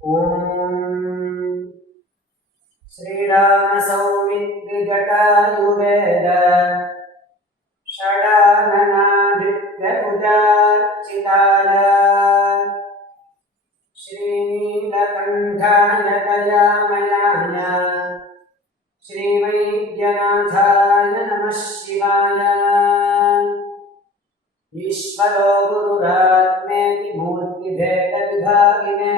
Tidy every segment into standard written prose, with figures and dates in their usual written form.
ओम श्रीराम सौमित्र जटायुवेद षडाननादित्य उदाचिताय श्रीनीलकण्ठाय दयामयाय श्रीवैद्यनाथाय नमः शिवाय। ईश्वरो गुरुरात्मेति मूर्तिभेदविभागिने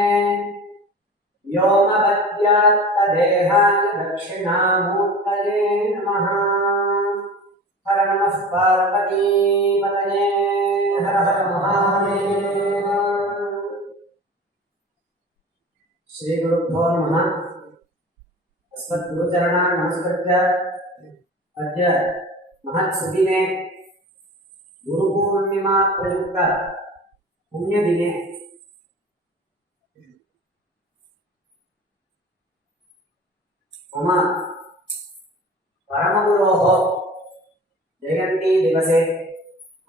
व्योमवद्व्यात्तदेहाय दक्षिणामूर्तये नमः। हर नमः पार्वतीपतये हर हर महादेव। श्री गुरुभ्यो नमः। अस्मद्गुरुचरणान् नमस्कृत्य अद्य महत्सुदिने गुरुपूर्णिमा प्रयुक्त पुण्यदिने मम परमगुरोः जयन्ती दिवसे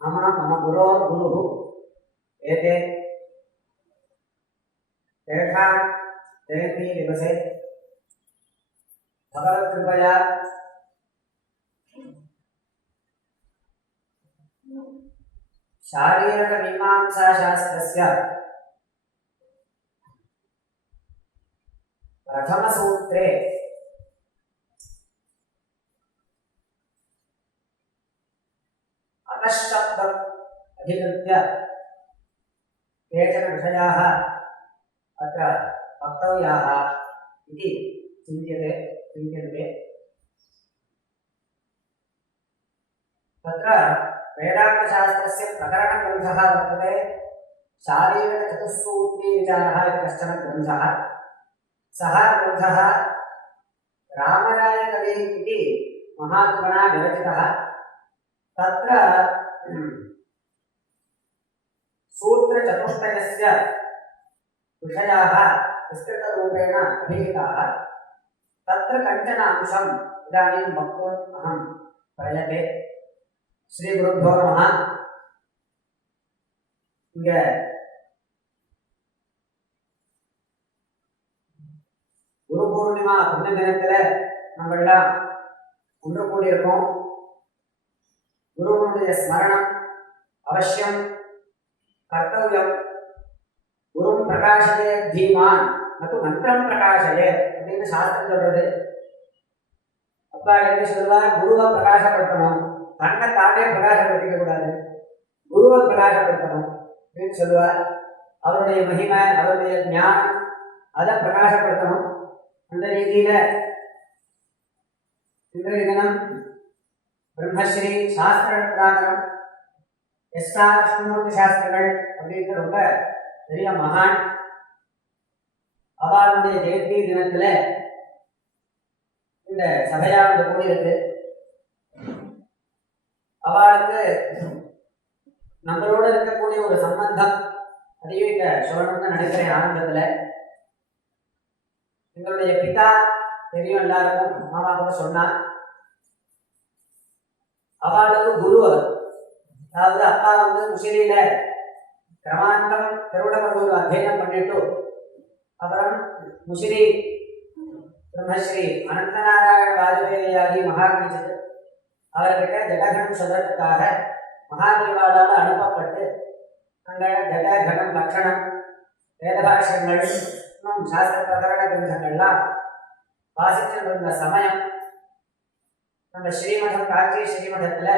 मम गुरोः गुरुः एते तेषां जयन्ती दिवसे भगवत्कृपया शारीरकमीमांसाशास्त्रस्य प्रथमसूत्रे अतश्शब्दम् अधिकृत्य केचन विषयाः अत्र वक्तव्याः इति चिन्त्यन्ते। तत्र वेदान्तशास्त्रस्य प्रकरणग्रन्थः वर्तते शारीरकचतुस्सूत्रीविचारः इति कश्चन ग्रन्थः। सः ग्रन्थः रामरायकविः इति महात्मना विरचितः। तत्र सूत्रचतुष्टयस्य विषयाः विस्तृतरूपेण अभिहिताः। तत्र कञ्चन अंशम् इदानीं वक्तुम् अहं प्रयते। श्री गुरुभ्यो नमः। இங்க குரு பூர்ணிமா புண்ணிய தினத்துல நம்ம எல்லாம் ஒன்று கூடியிருக்கோம். குருவுடைய ஸ்மரணம் அவசியம் கர்த்தவியம். குரும் பிரகாசயே தீமான் நது மந்திரம் பிரகாசயே அப்படின்னு சாஸ்திரம் சொல்றது. அப்பா என்ன சொல்லுவார்? குருவை பிரகாசப்படுத்தணும், தன்னை தானே பிரகாசப்படுத்திக்க கூடாது, குருவை பிரகாசப்படுத்தணும் அப்படின்னு சொல்லுவார். அவருடைய மகிமை, அவருடைய ஞானம் அதை பிரகாசப்படுத்தணும். அந்த ரீதியில இன்றைய தினம் பிரம்மஸ்ரீ சாஸ்திரநாதனம் எஸ்.ஆர். கிருஷ்ணமூர்த்தி சாஸ்திரிகள் அப்படிங்கிற ரொம்ப பெரிய மகான். அவருடைய ஜெயந்தி தினத்துல இந்த சபையானது கூடியிருக்கு. அவளுக்கு நம்மளோட இருக்கக்கூடிய ஒரு சம்பந்தம் அதையும் இங்க சொல்லணும்னு நினைக்கிறேன். ஆரம்பத்துல எங்களுடைய பிதா தெரியும், எல்லாருக்கும் மாமா கூட சொன்னார். அவளுக்கு குரு அவர், அதாவது அப்பா முசிறியில கிரமாந்தம் திருவிடமருதூர் அத்தியனம் பண்ணிட்டு அப்புறம் முசிறி பிரம்மஸ்ரீ அனந்தநாராயண வாஜபேயாதி மகாகணிச்சது அவர்கிட்ட ஜடகணம் சொல்றதுக்காக மகாதேவாளால் அனுப்பப்பட்டு அங்கே ஜடகணம் லட்சணம் வேதபாஷ்யங்கள் இன்னும் சாஸ்திர பிரகரண கிரந்தங்கள்லாம் வாசிச்சுட்டு இருந்த சமயம் நம்ம ஸ்ரீமடம் காஞ்சி ஸ்ரீமடத்துல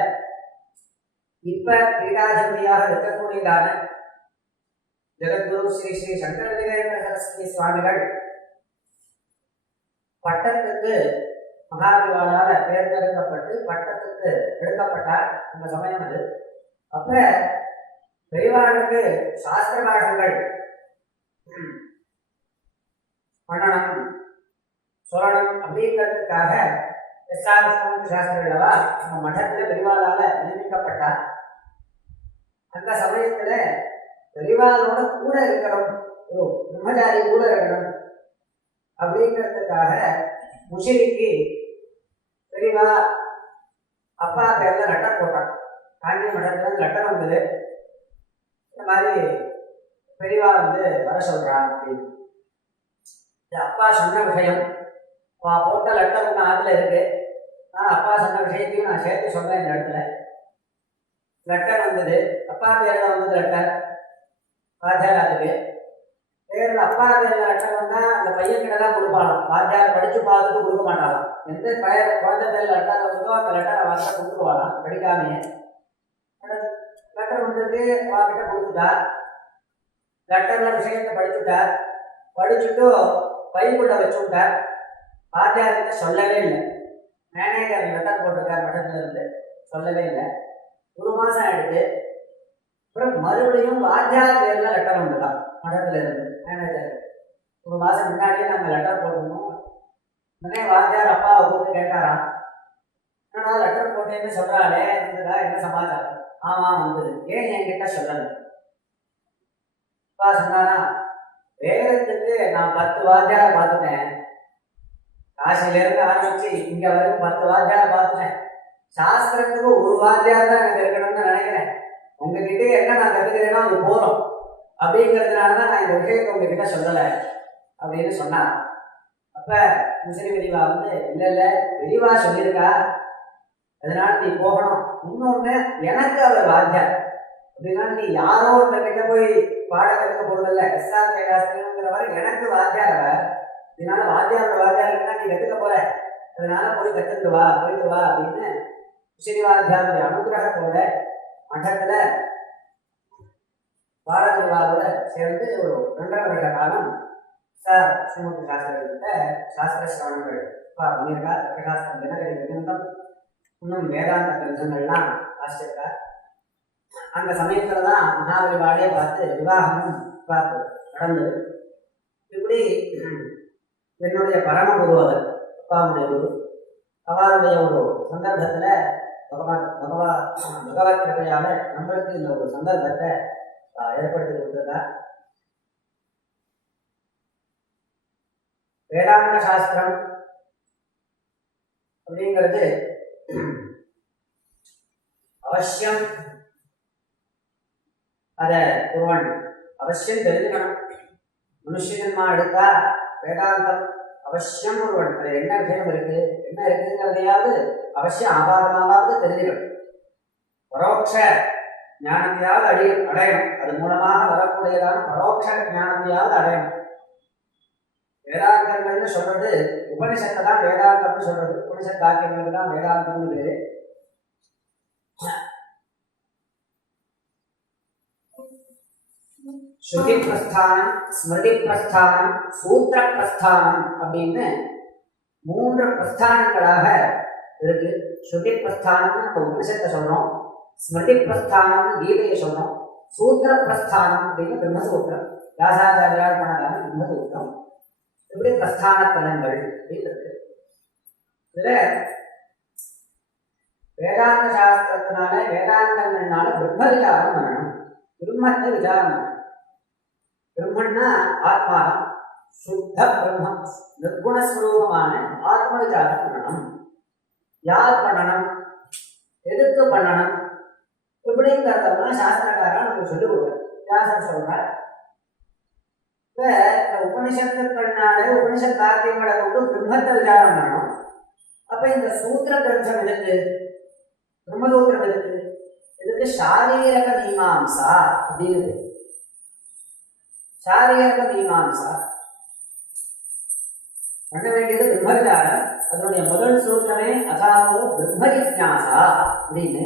இப்ப பீடாதிபதியாக இருக்கக்கூடியதான ஜெகத்குரு ஸ்ரீ ஸ்ரீ சங்கர வீரேந்திர சரஸ்வதி சுவாமிகள் பட்டத்துக்கு மகாதேவாளால தேர்ந்தெடுக்கப்பட்டு பட்டத்துக்கு எடுக்கப்பட்டார். அந்த சமயம் அது. அப்ப பெரியவாளுக்கு சாஸ்திர பாடங்கள் பண்ணணும் சொல்லணும் அப்படிங்கிறதுக்காக எஸ்.ஆர். சாஸ்திரிகளவா நம்ம மடத்துல பெரியவாளால நியமிக்கப்பட்டார். அந்த சமயத்துல பெரியவாளோட கூட இருக்கணும், ஒரு பிரம்மச்சாரி கூட இருக்கணும் அப்படிங்கிறதுக்காக முசிறிக்கு பெரியவா அப்பா பேர்ல லெட்டர் போட்டான். காஞ்சி மடத்துல லெட்டர் வந்தது, இந்த மாதிரி பெரியவா வர சொல்றா அப்படின்னு. அப்பா சொன்ன விஷயம் போட்ட லெட்டர் உங்க ஆத்துல இருக்கு. ஆனால் அப்பா சொன்ன விஷயத்தையும் நான் சேர்த்து சொல்றேன். இந்த இடத்துல லெட்டர் வந்தது, அப்பா பேரில் வந்தது லெட்டர் வாத்தியாராத்துக்கு. பேரில் அப்பா பேரில் லெட்டர் வந்தால் அந்த பையன் கிட்ட தான் கொடுப்பாளாம். வாத்தியார் படித்து பார்த்துட்டு கொடுக்க மாட்டாளாம். எந்த குழந்தை பேரில் லெட்டர் வந்ததோ அந்த லெட்டரை வார்த்தை கொடுத்துருவாளாம் படிக்காமையே. லெட்டர் வந்துட்டு வாக்கிட்ட கொடுத்துட்டார். லெட்டர்ல விஷயத்தை படிச்சுட்டார். படிச்சுட்டு பைக்குள்ள வச்சு விட்டார். வாத்தியார்கிட்ட சொல்லவே இல்லை. மேனேஜர் லெட்டர் போட்டிருக்கார் மடத்துல இருந்து, சொல்லவே இல்லை. 1 மாசம் ஆயிடுச்சு. அப்புறம் மறுபடியும் வாத்தியார் பேர்ல லெட்டர் வந்துட்டான் மடத்துல இருந்து மேனேஜர். 1 மாசம் முன்னாடியே நாங்கள் லெட்டர் போட்டுருந்தோம். உடனே வாத்தியார் அப்பாவை கூப்பிட்டு கேட்டாராம், என்னடா லெட்டர் போட்டேன்னு சொல்றாளே, இருந்ததா, என்ன சமாச்சாரம்? ஆமா வந்தது, ஏன் என்கிட்ட சொல்லலை? அப்பா சொன்னாரா, வேதத்துக்கு நான் 10 வாத்தியாரை பார்த்துட்டேன். காசிலேருந்து ஆரம்பிச்சு இங்க வரைக்கும் 10 வாத்தியாரை பார்த்துட்டேன். சாஸ்திரத்துக்கு 1 வாத்தியார் தான் எனக்கு இருக்கணும்னு நினைக்கிறேன். உங்ககிட்ட என்ன நான் கற்றுக்கிறேனோ அது போதும் அப்படிங்கிறதுனால தான் நான் இந்த விஷயத்தை உங்ககிட்ட சொல்லலை அப்படின்னு சொன்னார். அப்ப முஸ்லிம் விரிவா வந்து இல்லை விரிவா சொல்லியிருக்கா, அதனால நீ போகணும். இன்னொன்று, எனக்கு அவர் வாத்தியார் அப்படின்னா நீ யாரோ ஒருத்தர்கிட்ட போய் பாட கற்றுக்க போறதில்ல. எஸ்ஆர் கைலாசங்கிறவரை எனக்கு வாத்தியார் அவர். இதனால வாத்தியாரோட வாத்தியாருக்கு தான் நீ கற்றுக்க போற, அதனால போய் கற்றுட்டு வா, போயிட்டு வா அப்படின்னு ஸ்ரீவாத்தியாருடைய அனுகிரகத்தோட மட்டத்துல பாரத விழாவோட சேர்ந்து ஒரு 2.5 வருஷ காலம் சார் ஸ்ரீமூர்த்தி சாஸ்திரர்கிட்ட சாஸ்திர சிரவணங்கள் பண்ணியிருக்கா. தர்க்கசாஸ்திரம், தினகரி விதந்தம், இன்னும் வேதாந்த கிரந்தங்கள்லாம் வாசிச்சிருக்கார். அந்த சமயத்துல தான் மகாபரிவாடையே பார்த்து விவாகமும் பார்த்து நடந்தது. இப்படி என்னுடைய பரம குரு அவர், அப்பாவுடைய குரு, அவருடைய ஒரு சந்தர்ப்பத்துல பகவத் கிருபையால நம்மளுக்கு இந்த ஒரு சந்தர்ப்பத்தை ஏற்படுத்தி கொடுத்திருக்கார். வேதாந்த சாஸ்திரம் அப்படிங்கிறது அவசியம் அதை ஒருவன் அவசியம் தெரிஞ்சுக்கணும். மனுஷன்மா எடுத்தா வேதாந்தம் அவசியம் ஒருவன் அது என்ன விஷயம் இருக்கு, என்ன இருக்குங்கிறதையாவது அவசியம் ஆபாதமாவது தெரிஞ்சுக்கணும். பரோட்ச ஞானத்தையாவது அடையணும். அது மூலமாக வரக்கூடியதான பரோட்ச ஞானத்தையாவது அடையணும். வேதாந்தங்கள்னு சொல்றது உபனிஷத்தை தான் வேதாந்தம்னு சொல்றது. உபனிஷத் வாக்கியங்களுக்கு தான் வேதாந்தம்னு பேரு. ஸ்ருதி பிரஸ்தானம், ஸ்மிருதி பிரஸ்தானம், சூத்திர பிரஸ்தானம் அப்படின்னு 3 பிரஸ்தானங்களாக இருக்கு. ஸ்ருதி பிரஸ்தானம் நம்ம உபனிஷத்தை சொன்னோம், ஸ்மிருதி பிரஸ்தானம் கீதையை சொன்னோம், சூத்திர பிரஸ்தானம் அப்படின்னு பிரம்மசூத்திரம் வியாசாச்சாரியால் பண்ணதான பிரம்மசூத்திரம். இப்படி பிரஸ்தான பலன்கள் அப்படின்னு இருக்கு. இதுல வேதாந்த சாஸ்திரத்தினால வேதாந்தங்கள்னால பிரம்ம விசாரம் பண்ணணும். பிரம்மத்தை விசாரம் பண்ணணும். பிரம்மன்னா ஆத்மானம், சுத்த பிரம்மம், நிர்குணஸ்வரூபமான ஆத்ம விசாரம் பண்ணணும். யார் பண்ணணும், எதுக்கு பண்ணணும், இப்படிங்கிறதெல்லாம் சாஸ்திரக்காரன் நமக்கு சொல்லிக் கொடுக்குற. வியாசர் சொல்றார், இப்ப உபனிஷத்துக்கள்னாலே உபனிஷத் வாக்கியங்களை கொண்டு பிரம்மத்தை விசாரம் பண்ணணும். அப்ப இந்த சூத்திர கிரந்தம் எதுக்கு, பிரம்மசூத்திரம் எதுக்கு, இதுக்கு சாரீரக மீமாம்சா அப்படின்னு. சாரீரக மீமாம்சா பண்ண வேண்டியது பிரம்ம விசாரம். அதனுடைய முதல் சூத்திரமே அதாவது பிரம்ம ஜிக்ஞாசா அப்படின்னு.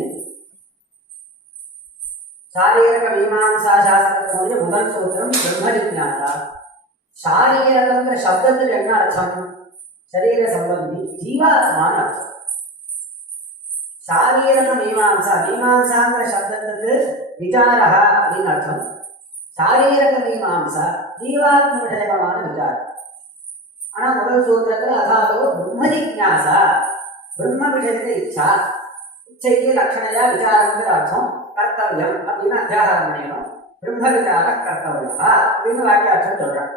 சாரீரக மீமாம்சா சாஸ்திரத்தினுடைய முதல் சூத்திரம் பிரம்ம ஜிக்ஞாசா. சாரீரகங்கிற சப்தத்துக்கு என்ன அர்த்தம், சரீர சம்பந்தி ஜீவாத்மான அர்த்தம். சாரீரக மீமாம்சா, மீமாம்சாங்கிற சப்தத்துக்கு விசாரா அப்படின்னு அர்த்தம். சாரீரக மீமாம்சா ஜீவாத்ம விஷயமான விசாரம். ஆனா முதல் சூத்திரத்துல அதாவது பிரம்ம ஜிக்ஞாசா, பிரம்ம விஷயத்தை இச்சா, இச்சைக்கு லட்சணையா விசாரங்கிற அர்த்தம். கர்த்தவியம் அப்படின்னு அத்தியாகாரம் பண்ணிக்கணும். பிரம்ம விசார கர்த்தவியா அப்படின்னு வாக்கியார்த்தம் சொல்றாங்க.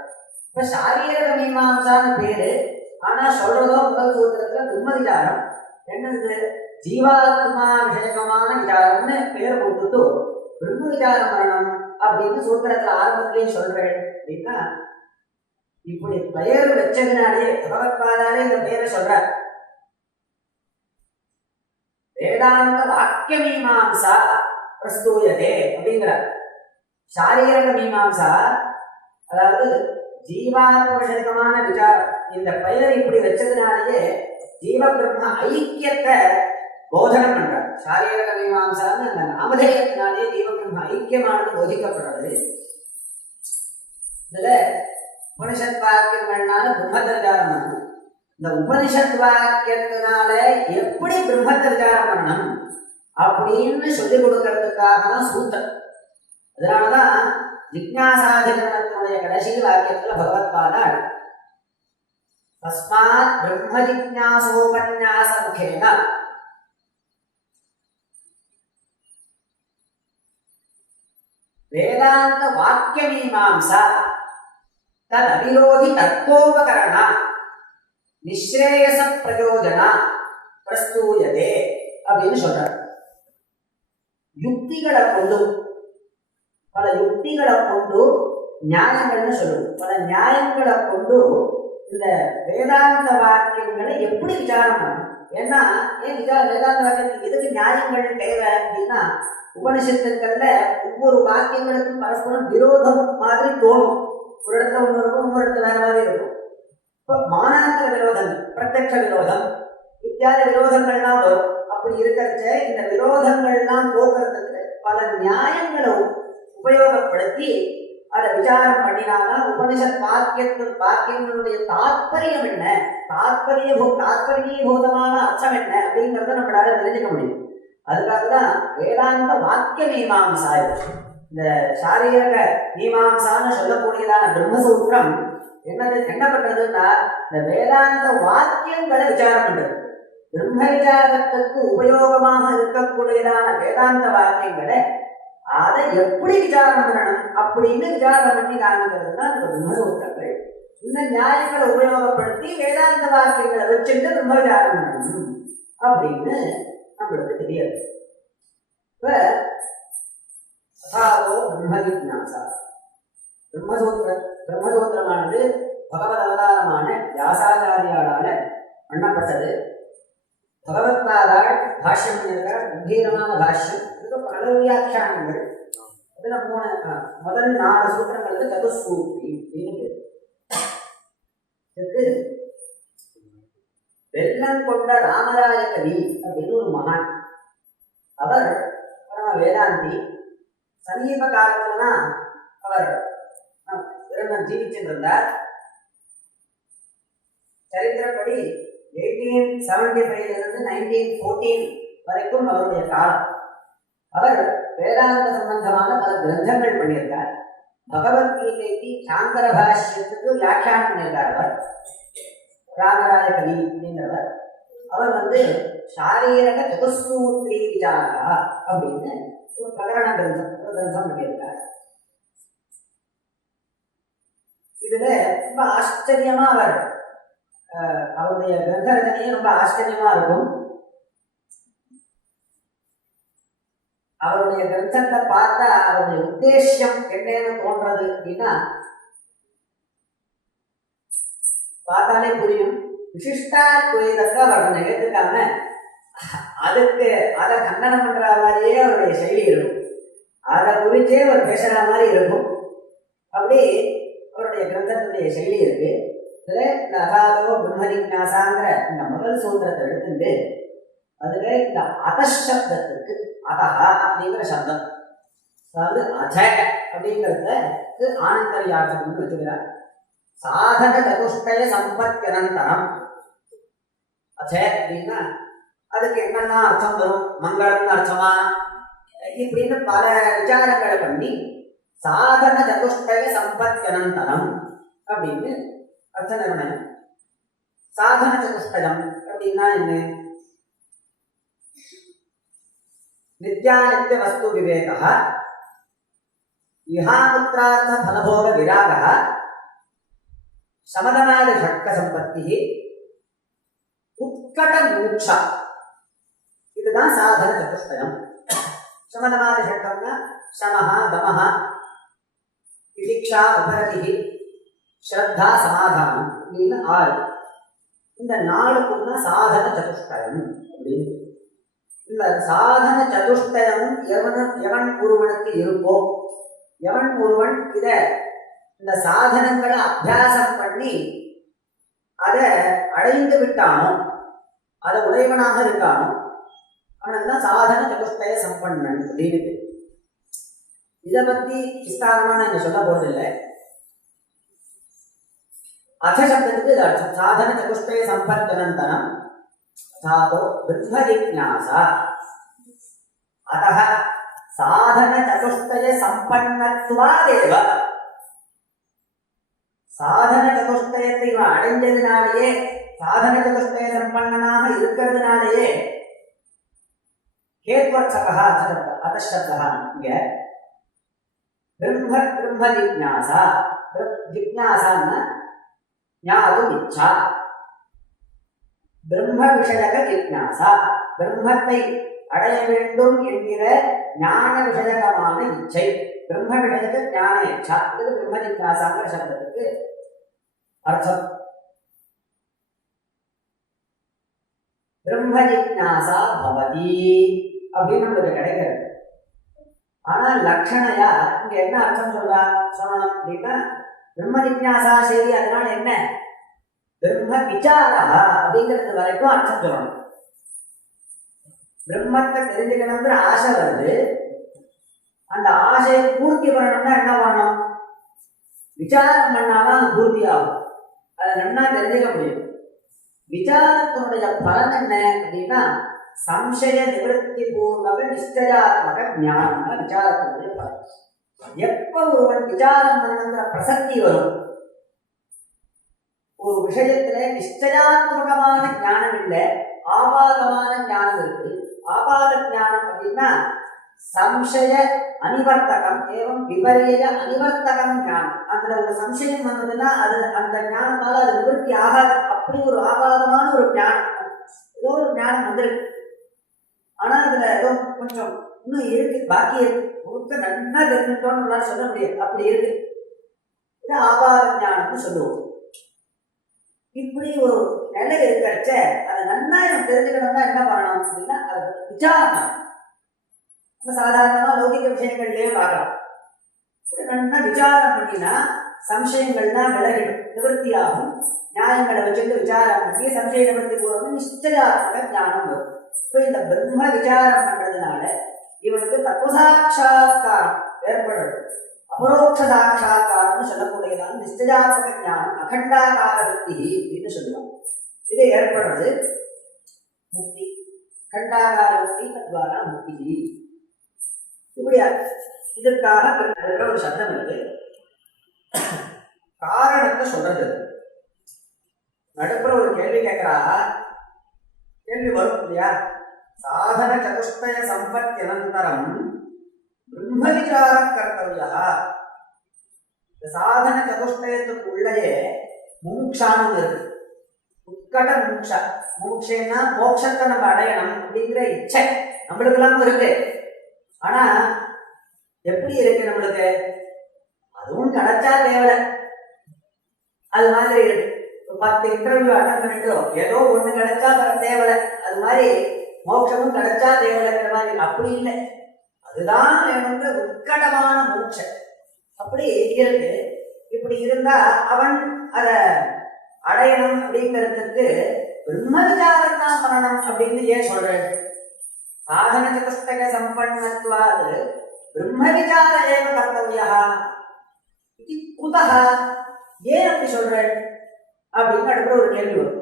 இப்ப சாரீரக மீமாம்சான்னு பேரு, ஆனா சொல்றதோ முதல் சூத்திரத்துல பிரம்ம விசாரம். என்னது, ஜீவாத்மா விஷயமான விசாரம்னு பேர் கொடுத்துட்டு பிரம்ம விசாரம் பண்ணணும் அப்படின்னு சூத்திரத்துல ஆரம்பத்திலேயே சொல்றேன் அப்படின்னா இப்படி பெயர் வச்சதுனாலே பகவத்பாதாலே இந்த பெயரை சொல்ற. வேதாந்த வாக்கிய மீமாம்சா பிரஸ்தூயதே அப்படிங்கிறார். சாரீரக மீமாம்சா அதாவது ஜீவாத்மசரிகமான விசாரம். இந்த பெயர் இப்படி வச்சதுனாலேயே ஜீவ பிரம்ம ஐக்கியத்தை போதனம் பண்றார். சாரீரக மீமாம்சான்னு அந்த நாமதேயத்தினாலே ஜீவ பிரம்ம ஐக்கியமானது போதிக்கப்படுறது. இதுல உபனிஷத் வாக்கியங்கள்னால பிரம்மத்தை விசாரம் பண்ணணும். இந்த உபனிஷத் வாக்கியத்தினால எப்படி பிரம்மத்தை விசாரம் பண்ணணும் அப்படின்னு சொல்லிக் கொடுக்கறதுக்காக தான் சூத்திரம். அதனாலதான் ஜிக்ஞாசாதிகரணத்தினுடைய கடைசி வாக்கியத்துல பகவத்பாதால் தஸ்மாத் பிரம்ம ஜிக்ஞாசோபன்யாச முகேன வேதாந்த வாக்கிய மீமாம்சா தத் அவிரோதி தத்துவோபகரண நிஸ்ரேயச பிரயோஜனா பிரஸ்தூயதே அப்படின்னு சொல்றார். யுக்திகளை கொண்டு பல யுக்திகளை கொண்டு நியாயங்கள்னு சொல்லுவோம். பல நியாயங்களை கொண்டு இந்த வேதாந்த வாக்கியங்களை எப்படி விசாரம் பண்ணணும். ஏன்னா ஏன் வேதாந்த வாக்கியத்துக்கு எதுக்கு நியாயங்கள் தேவை அப்படின்னா உபனிஷத்துக்கள்ல ஒவ்வொரு வாக்கியங்களுக்கும் பரஸ்பரம் விரோதம் மாதிரி தோணும். ஒரு இடத்துல ஒன்று இருக்கும், இன்னொரு இடத்துல வேற மாதிரி இருக்கும். இப்போ மானாந்திர விரோதங்கள், பிரத்யட்ச விரோதம் இத்தியாதி விரோதங்கள்லாம் வரும். அப்படி இருக்கிறச்ச இந்த விரோதங்கள்லாம் போக்குறதுக்கு பல நியாயங்களை உபயோகப்படுத்தி அதை விசாரம் பண்ணினாதான் உபனிஷத் வாக்கியங்களுடைய தாற்பயம் என்ன, தாற்பயபூதமான அர்த்தம் என்ன அப்படிங்கிறத நம்மளால தெரிஞ்சுக்க முடியும். அதுக்காக தான் வேதாந்த வாக்கிய மீமாம்சா. இந்த சாரீரக மீமாம்சான்னு சொல்லக்கூடியதான பிரம்மசூத்திரம் என்ன பண்றதுன்னா இந்த வேதாந்த வாக்கியங்களை விசாரம் பண்றது. பிரம்ம விசாரத்துக்கு உபயோகமாக இருக்கக்கூடியதான வேதாந்த வாக்கியங்களை அதை எப்படி விசாரம் பண்ணணும் அப்படின்னு விசாரம் பண்ணி காமிக்கிறது தான் இந்த பிரம்மசூத்திரங்கள். இந்த நியாயங்களை உபயோகப்படுத்தி வேதாந்த வாக்கியங்களை வச்சுட்டு பிரம்ம விசாரம் பண்ணணும் அப்படின்னு நம்மளுக்கு தெரியாது. இப்ப பிரம்ம ஜிக்ஞாசா பிரம்மசூத்திரமானது பகவத் அவதாரமான வியாசாச்சாரியாளால பண்ணப்பட்டது. பகவத்பாதாள் பாஷ்யம் பண்ணியிருக்கார். கம்பீரமான பாஷ்யம். இதுக்கு பல வியாக்கியானங்கள். அதுல முதல் 4 சூத்திரங்களுக்கு சதுஸ்சூத்ரி அப்படின்னு பேர். இதுக்கு வெள்ளம் கொண்ட ராமராஜ கவி அப்படின்னு ஒரு மகான். அவர் வேதாந்தி. சமீப காலத்துலதான் அவர் ஜீவிச்சிருந்தார். சரித்திரப்படி 1875 1914 வரைக்கும் அவருடைய காலம். அவர் வேதாந்த சம்பந்தமான பல கிரந்தங்கள் பண்ணியிருக்கார். பகவத்கீதைக்கு சாங்கர பாஷ்யத்துக்கு வியாக்கியானம் பண்ணியிருக்கார். அவர் ராமராஜ கவி அப்படிங்கிறவர். அவர் சாரீரக சதுஸ்சூத்ரி விசாரா அப்படின்னு ஒரு பிரகரண கிரந்தம் பண்ணியிருக்கார். இதுல ரொம்ப ஆச்சரியமா அவருடைய கிரந்த ரச்சனையே ரொம்ப ஆச்சரியமா இருக்கும். அவருடைய கிரந்தத்தை பார்த்தா அவருடைய உத்தேசம் என்னன்னு தோன்றது அப்படின்னா பார்த்தாலே புரியும். விசிஷ்டாத்வைதத்தை வர்ணனை ஏற்றுக்காம அதை கண்டனம் பண்ற மாதிரியே அவருடைய செயலி இருக்கும். அதை குறிச்சே அவர் பேசுற மாதிரி இருக்கும். அப்படி அவருடைய கிரந்தத்துடைய செயலி இருக்கு. இதுல இந்த அகாதோ பிரம்ம ஜிக்ஞாசாங்கிற இந்த முதல் சூத்திரத்தை எடுத்துட்டு அதுல இந்த அதசப்தத்துக்கு அதஹா அப்படிங்கிற சப்தம், அதாவது அஜ அப்படிங்கிறதுக்கு ஆனந்தரியார்த்தம்னு வச்சுக்கிறார். சாதன சதுஷ்டய சம்பத்யனந்தரம். அஜ அப்படின்னா அதுக்கு என்னென்ன அர்த்தம் வரும், மங்களம்னு அர்த்தமா, இப்படின்னு பல விசாரங்களை பண்ணி சாதன சதுஷ்டய சம்பத்யனந்தரம் அப்படின்னு அர்த்த நிர்ணயம். சாதன சதுஷ்டயம் அப்படின்னா என்ன? நித்யானித்ய வஸ்து விவேகः, இஹாமுத்ரார்த்த ஃபலபோக விராகः, சமதனாத ஷட்க சம்பத்தி, உத்கட மோட்சா. இதுதான் சாதன சதுஷ்டயம். சமதனாத ஷட்கம்னா சமஹ தமஹ திதிக்ஷா உபரதிஹி ஸ்ரத்தா, சமாதானம் அப்படின்னு 6. இந்த 4க்குன்னா சாதன சதுஷ்டயம் அப்படின்னு. இந்த சாதன சதுஷ்டயமும் எவன் ஒருவனுக்கு இருக்கோ, எவன் ஒருவன் இந்த சாதனங்களை அபியாசம் பண்ணி அதை அடைந்து விட்டானோ, அதை உடையவனாக இருக்கானோ, அவன் சாதன சதுஷ்டய சம்பன்னன் அப்படின்னு. இதை பத்தி விஸ்தாரமா நான் இங்க சொல்ல போறதில்லை. அத சப்தத்துக்கு இது அர்த்தம். சாதன சதுஷ்டய சம்பத்தனந்தனம் தாதோ பிரம்ம ஜிக்ஞாசா. அதஹ சாதன சதுஷ்டய சம்பன்னத்வாதேவ, சாதன சதுஷ்டயத்தை இவன் அடைஞ்சதுனாலேயே, சாதன சதுஷ்டய சம்பன்னனாக இருக்கிறதுனாலேயே, ஹேத்வர்த்தகா அதசப்தா இங்க பிரம்ம ஜிக்ஞாசா. ஜிக்ஞாசான்னா ஞாதும் இச்சா, பிரம்ம விஷயக ஜிக்ஞாசா, பிரம்மத்தை அடைய வேண்டும் என்கிற ஞான விஷயகமான இச்சை, பிரம்ம விஷயக ஞான இச்சா. இது பிரம்ம ஜிக்ஞாசாங்கிற சப்தத்துக்கு அர்த்தம். பிரம்ம ஜிக்ஞாசா பவதி அப்படின்னு நம்மளுக்கு கிடைக்கிறது. ஆனா லட்சணையா இங்க என்ன அர்த்தம் சொல்லணும் அப்படின்னா, பிரம்ம ஜிக்ஞாசா சரி, அதனால என்ன பிரம்ம விசாரா அப்படிங்கிறது வரைக்கும் அர்த்தம் சொல்லணும். பிரம்மத்தை தெரிஞ்சுக்கணுங்கிற ஆசை வருது, அந்த ஆசையை பூர்த்தி பண்ணணும்னா என்ன பண்ணணும்? விசாரம் பண்ணாதான் அது பூர்த்தி ஆகும், அதை நன்னா தெரிஞ்சுக்க முடியும். விசாரத்தினுடைய பலன் என்ன அப்படின்னா, சம்சய நிவர்த்தி பூர்வக நிஷ்டயாத்மக ஞானம் தான் விசாரத்தினுடைய பலன். எப்ப ஒருவன் விசாரம் பண்ணுங்கிற பிரசக்தி வரும், ஒரு விஷயத்துல நிஷ்டயாத்மகமான ஞானம் இல்லை, ஆபாதமான ஞானம் இருக்கு. ஆபாத ஞானம் அப்படின்னா சம்சய அனிவர்த்தகம், ஏவம் விபரீத அனிவர்த்தகம் ஞானம். அதுல ஒரு சம்சயம் வந்ததுன்னா அது அந்த ஞானத்தால அது நிவர்த்தி ஆகாது. அப்படி ஒரு ஆபாதமான ஒரு ஞானம், ஏதோ ஒரு ஞானம் வந்துருக்கு, ஆனா அதுல ஏதோ கொஞ்சம் இன்னும் இருக்கு, பாக்கி இருக்கு, முழுக்க நன்னா தெரிஞ்சுட்டோம்னு சொல்ல முடியாது, அப்படி இருக்கு. இது ஆபாத ஞானம்னு சொல்லுவோம். இப்படி ஒரு நிலை இருக்கிறச்ச அதை நன்னா தெரிஞ்சுக்கணும்னா என்ன பண்ணணும் அப்படின்னா, அது விசாரணை. சாதாரணமா லௌகிக விஷயங்கள்லயே பார்க்கலாம். நன்னா விசாரம் பண்ணினா சம்சயங்கள்லாம் விலகிடும், நிவர்த்தியாகும். நியாயங்களை வச்சுட்டு விசாரம் பண்ணி சம்சய நிவர்த்தி போறது நிஷ்டயாத்மக ஞானம் வரும். இப்போ இந்த பிரம்ம விசாரம் பண்றதுனால இவனுக்கு தத்துவசாட்சா்காரம் ஏற்படுறது. அபரோக்ஷ சாட்சா்காரம்னு சொல்லக்கூடியதான நிஷ்டயாத்மக ஞானம், அகண்டாகார விருத்தி அப்படின்னு சொல்லுவாங்க. இது ஏற்படுறது முக்தி, கண்டாகார விருத்தி தத்வாரா முக்தி. இப்படியா இதற்காக ஒரு சப்தம் இருக்கு, காரணத்தை சொல்றது. நடுப்புற ஒரு கேள்வி கேட்கிறா, கேள்வி வரும் இல்லையா? சாதன சதுஷ்டய சம்பத்தியனந்தரம் பிரம்ம விசார கர்த்தவ்யா. இந்த சாதன சதுஷ்டயத்துக்கு உள்ளே முமுக்ஷானு இருக்கு, உட்கட முமுக்ஷா. முமுக்ஷன்னா மோட்சத்தை நம்ம அடையணும் அப்படிங்கிற இச்சை நம்மளுக்கெல்லாம் இருக்கு. ஆனா எப்படி இருக்கு நம்மளுக்கு? அதுவும் கிடைச்சா தேவை, அது மாதிரி இருக்கு. 10 இன்டர்வியூ அட்டன் பண்ணிட்டோ ஏதோ ஒண்ணு கிடைச்சா வர தேவை, அது மாதிரி மோட்சமும் கிடைச்சா தேவைங்கிற மாதிரி. அப்படி இல்லை, அதுதான் வேணுங்கிற உட்கடமான மோட்சம் அப்படி இருக்கு. இப்படி இருந்தா அவன் அதை அடையணும் அப்படிங்கிறதுக்கு பிரம்ம விசாரம் தான் பண்ணணும் அப்படின்னு ஏன் சொல்றேன்? சாதன சதுஷ்டய சம்பன்னத்வாது பிரம்ம விசார ஏவ கர்த்தவ்யா இது குதஹ, ஏன் அப்படி சொல்றேன் அப்படின்னு அடுத்த ஒரு கேள்வி வரும்.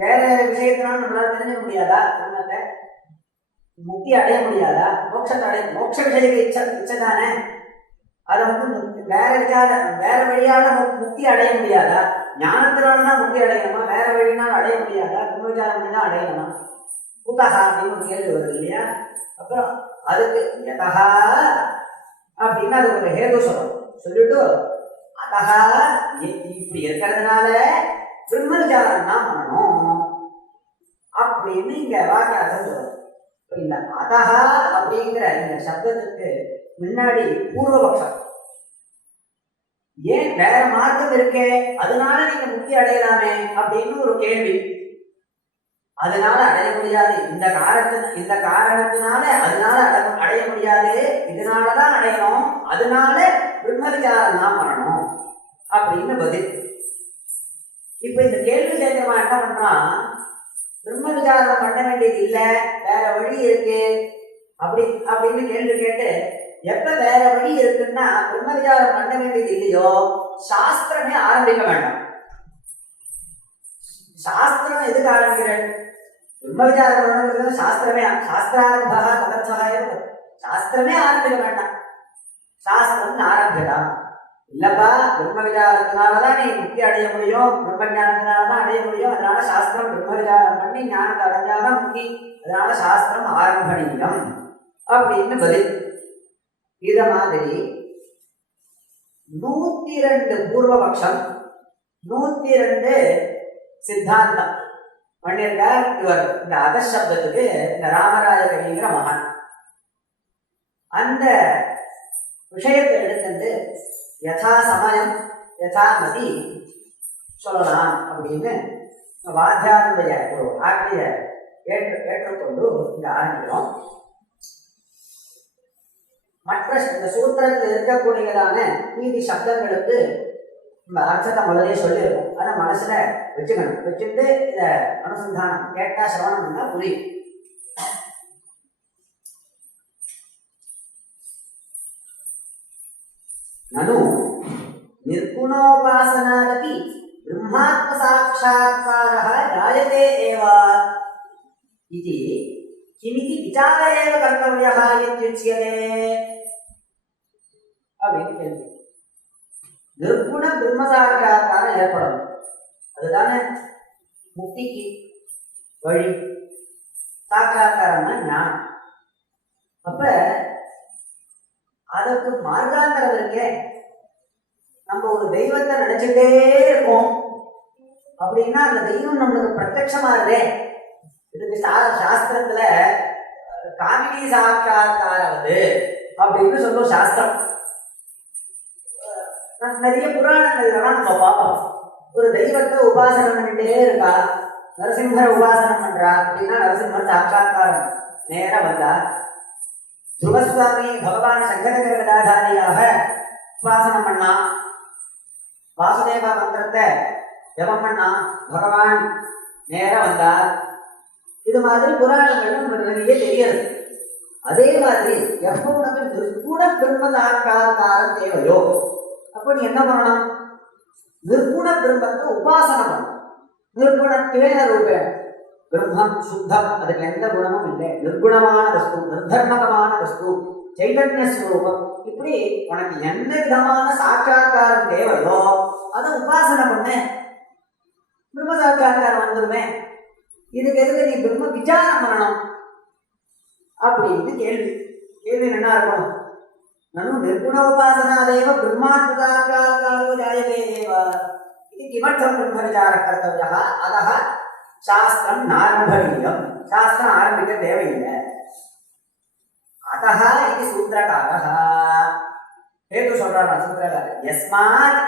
வேற விஷயத்தினாலும் நம்மளால தெரிஞ்சுக்க முடியாதா? நம்மள முக்தி அடைய முடியாதா? மோட்சத்தை அடைய, மோட்ச விஷயத்துக்கு இச்சை தானே. அதை வேற வழியால முக்தி அடைய முடியாதா? ஞானத்தினால்தான் முக்தி அடையணுமா? வேற வழினால் அடைய முடியாதா? பிரம்ம விசாரம் தான் அடையணுமா? குதஹா அப்படின்னு ஒரு கேள்வி வருது இல்லையா? அப்புறம் அதுக்கு யதஹா அப்படின்னு அது ஒரு ஹேது சொல்லணும். சொல்லிட்டு அதஹா இப்படி இருக்கிறதுனால பிரம்ம விசாரம் தான் பண்ணணும் அப்படின்னு இங்க வாக்கியார்த்தம் சொல்லணும். இந்த அதஹா அப்படிங்கிற இந்த சப்தத்துக்கு முன்னாடி பூர்வபக்ஷம், ஏன் வேற மார்க்கம் இருக்கே, அதனால நீங்க முக்தி அடையலாமே அப்படின்னு ஒரு கேள்வி. அதனால அடைய முடியாது, இந்த காரணத்தினால அதனால அடைய முடியாது, இதனாலதான் அடையணும், அதனால பிரம்ம விசாரம் தான் பண்ணணும் அப்படின்னு பதில். இப்ப இந்த கேள்வி கேட்கிறவன் என்ன பண்றான், பிரம்ம விசாரம் பண்ண வேண்டியது இல்ல, வேற வழி இருக்கு அப்படின்னு கேள்வி கேட்டு, எப்ப வேற வழி இருக்குன்னா பிரம்ம விசாரம் பண்ண வேண்டியது இல்லையோ சாஸ்திரமே ஆரம்பிக்க வேண்டாம். சாஸ்திரம் எதுக்கு ஆரம்பிக்கிறேன், பிரம்ம விசாரம் பண்ணணும் சாஸ்திரமே, சாஸ்திராரம்பா ததர்த்தம், சாஸ்திரமே ஆரம்பிக்க வேண்டாம், சாஸ்திரம் ஆரம்பிக்கலாம். இல்லப்பா பிரம்ம விசாரத்தினாலதான் நீ முக்தி அடைய முடியும், பிரம்ம ஞானத்தினாலதான் அடைய முடியும், அதனால சாஸ்திரம் பிரம்ம விசாரம் பண்ணி ஞானத்தை அடைஞ்சாதான் முக்தி, அதனால சாஸ்திரம் ஆரம்பணீயம் அப்படின்னு பதில். இத மாதிரி 102 பூர்வபக்ஷம் 102 சித்தாந்தம் பண்ணியிருக்கார் இவர். இந்த அதசப்தத்துக்கு இந்த ராமராஜ கவிங்கிற மகன் அந்த விஷயத்தை எடுத்துட்டு யதா சமயம் யதா மதி சொல்லலாம் அப்படின்னு வாத்தியாருடைய ஒரு ஆட்டைய ஏற்றுக்கொண்டு இங்க ஆரம்பிக்கிறோம். மற்ற இந்த சூத்திரத்தில் இருக்கக்கூடியதான மீதி சப்தங்களுக்கு நம்ம அர்த்தத்தை முதலே சொல்லியிருக்கோம், அதை மனசுல வச்சுக்கணும். வச்சுட்டு இத அனுசந்தானம் கேட்டா சிரவணம் பண்ணா புரியும். நனு நிர்குணோபாசனாதபி பிரம்மாத்ம சாட்சாத்காரः ஜாயதே ஏவ இதி கிமிதி விசார ஏவ கர்த்தவ்யः இத்யுச்யதே அப்படின்னு கேள்வி. நிர்குண பிரம்ம சாட்சாத்காரம் ஏற்படும், அதுதானே முக்திக்கு வழி. சாட்சாத்காரம்னா ஞானம். அப்ப அதற்கு மார்க்காந்தரம் இருக்கே, நம்ம ஒரு தெய்வத்தை நினைச்சுட்டே இருக்கோம் அப்படின்னா அந்த தெய்வம் நம்மளுக்கு பிரத்யட்சமாகுதே. இதுக்கு சாஸ்திரத்துல காமினி சாட்சாத்காரவது அப்படின்னு சொல்லும் சாஸ்திரம். நிறைய புராணங்கள்லாம் நம்ம பார்ப்போம், ஒரு தெய்வத்தை உபாசனம் பண்ணிட்டே இருக்கா, நரசிம்மர் உபாசனம் பண்றா அப்படின்னா நரசிம்மர் சாட்சாத்காரம் நேரா வந்தா. துருவசுவாமி பகவான் சங்கரகதாச்சாரியாக உபாசனம் பண்ணா, வாசுதேவ மந்திரத்தை ஜபம் பண்ணா, பகவான் நேரா வந்தார். இது மாதிரி புராணங்கள் நமக்கு நிறைய தெரியாது. அதே மாதிரி எப்போ உனக்கு நிர்குண பிரம்ம சாட்சாத்காரம் தேவையோ அப்போ நீ என்ன பண்ணணும், நிர்குண பிரம்மத்தை உபாசனை பண்ணணும். நிர்குணத்துவேன ரூபேண பிரம்மம் சுத்தம், அதுக்கு எந்த குணமும் இல்லை, நிர்குணமான வஸ்து, நிர்தர்மகமான வஸ்து, சைதன்ய ஸ்வரூபம், இப்படி உனக்கு எந்த விதமான சாட்சாத்காரம் தேவையோ அதை உபாசனை பண்ண, பிரம்ம சாட்சாத்காரம் வந்துருமே. இதுக்கு எதுக்கு நீ பிரம்ம விசாரம் பண்ணணும் அப்படின்னு கேள்வி. கேள்வி என்ன இருக்கணும், நனு நிர்குணோபாசனாதேவ பிரம்மாத்ம சாட்சாத்காரோ ஜாயதே ஏவ இது கிமர்த்தம் பிரம்ம விசார கர்த்தவ்யः அதः சாஸ்திரம் நாரம்பணீயம், சாஸ்திரம் ஆரம்பிக்க தேவையில்லை. அதஹ இது சூத்திரகாரः ஹேது சொல்றார் சூத்திரகாரர், யஸ்மாத்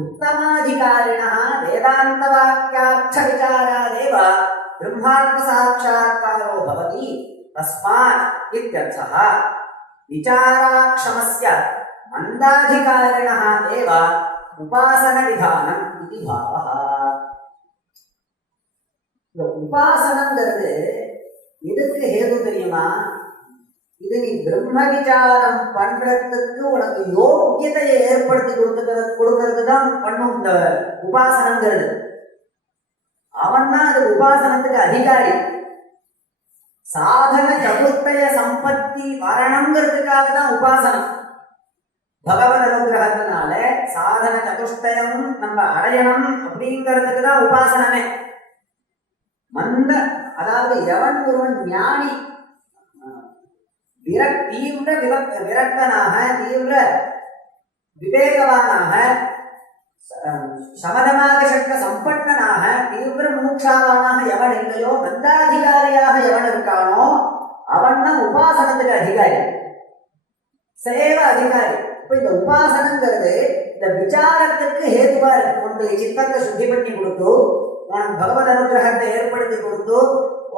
உத்தமாதிகாரிணः வேதாந்த வாக்கியார்த்த விசாராதேவ பிரம்மாத்ம சாட்சாத்காரோ பவதி தஸ்மாத் இத்யர்த்தः. விசாராக்ஷமஸ்ய மந்தாதிகாரிணः ஏவ உபாசன விதானம் இது பாவः. இந்த உபாசனங்கிறது எதுக்கு ஹேது தெரியுமா, இது நீ பிரம்ம விசாரம் பண்றதுக்கு உனக்கு யோக்கியத்தையை ஏற்படுத்தி கொடுக்கறது தான் பண்ணும் இந்த உபாசனங்கிறது. அவன் தான் அது உபாசனத்துக்கு அதிகாரி. சாதன சதுர்த்தய சம்பத்தி வரணுங்கிறதுக்காக தான் உபாசனம். பகவத் அனுகிரகத்தினால சாதன சதுஷ்டயம் நம்ம அடையணும் அப்படிங்கிறதுக்கு தான் உபாசனமே. அதாவது எவன் ஒருவன் ஞானி, தீவிர விரக்தனாக, தீவிர விவேகவானாக, சமதமாக சக்த சம்பன்னனாக, தீவிர மூக்ஷாவானாக எவன் இல்லையோ, மந்தாதிகாரியாக எவன் இருக்கானோ அவன் தான் உபாசனத்துக்கு அதிகாரி, சேவ அதிகாரி. இப்போ இந்த உபாசனங்கிறது இந்த விசாரத்துக்கு ஹேதுவா இருக்கு. உன்னுடைய சித்தத்தை சுத்தி பண்ணி கொடுத்து உனக்கு பகவத் அனுகிரகத்தை ஏற்படுத்தி கொடுத்து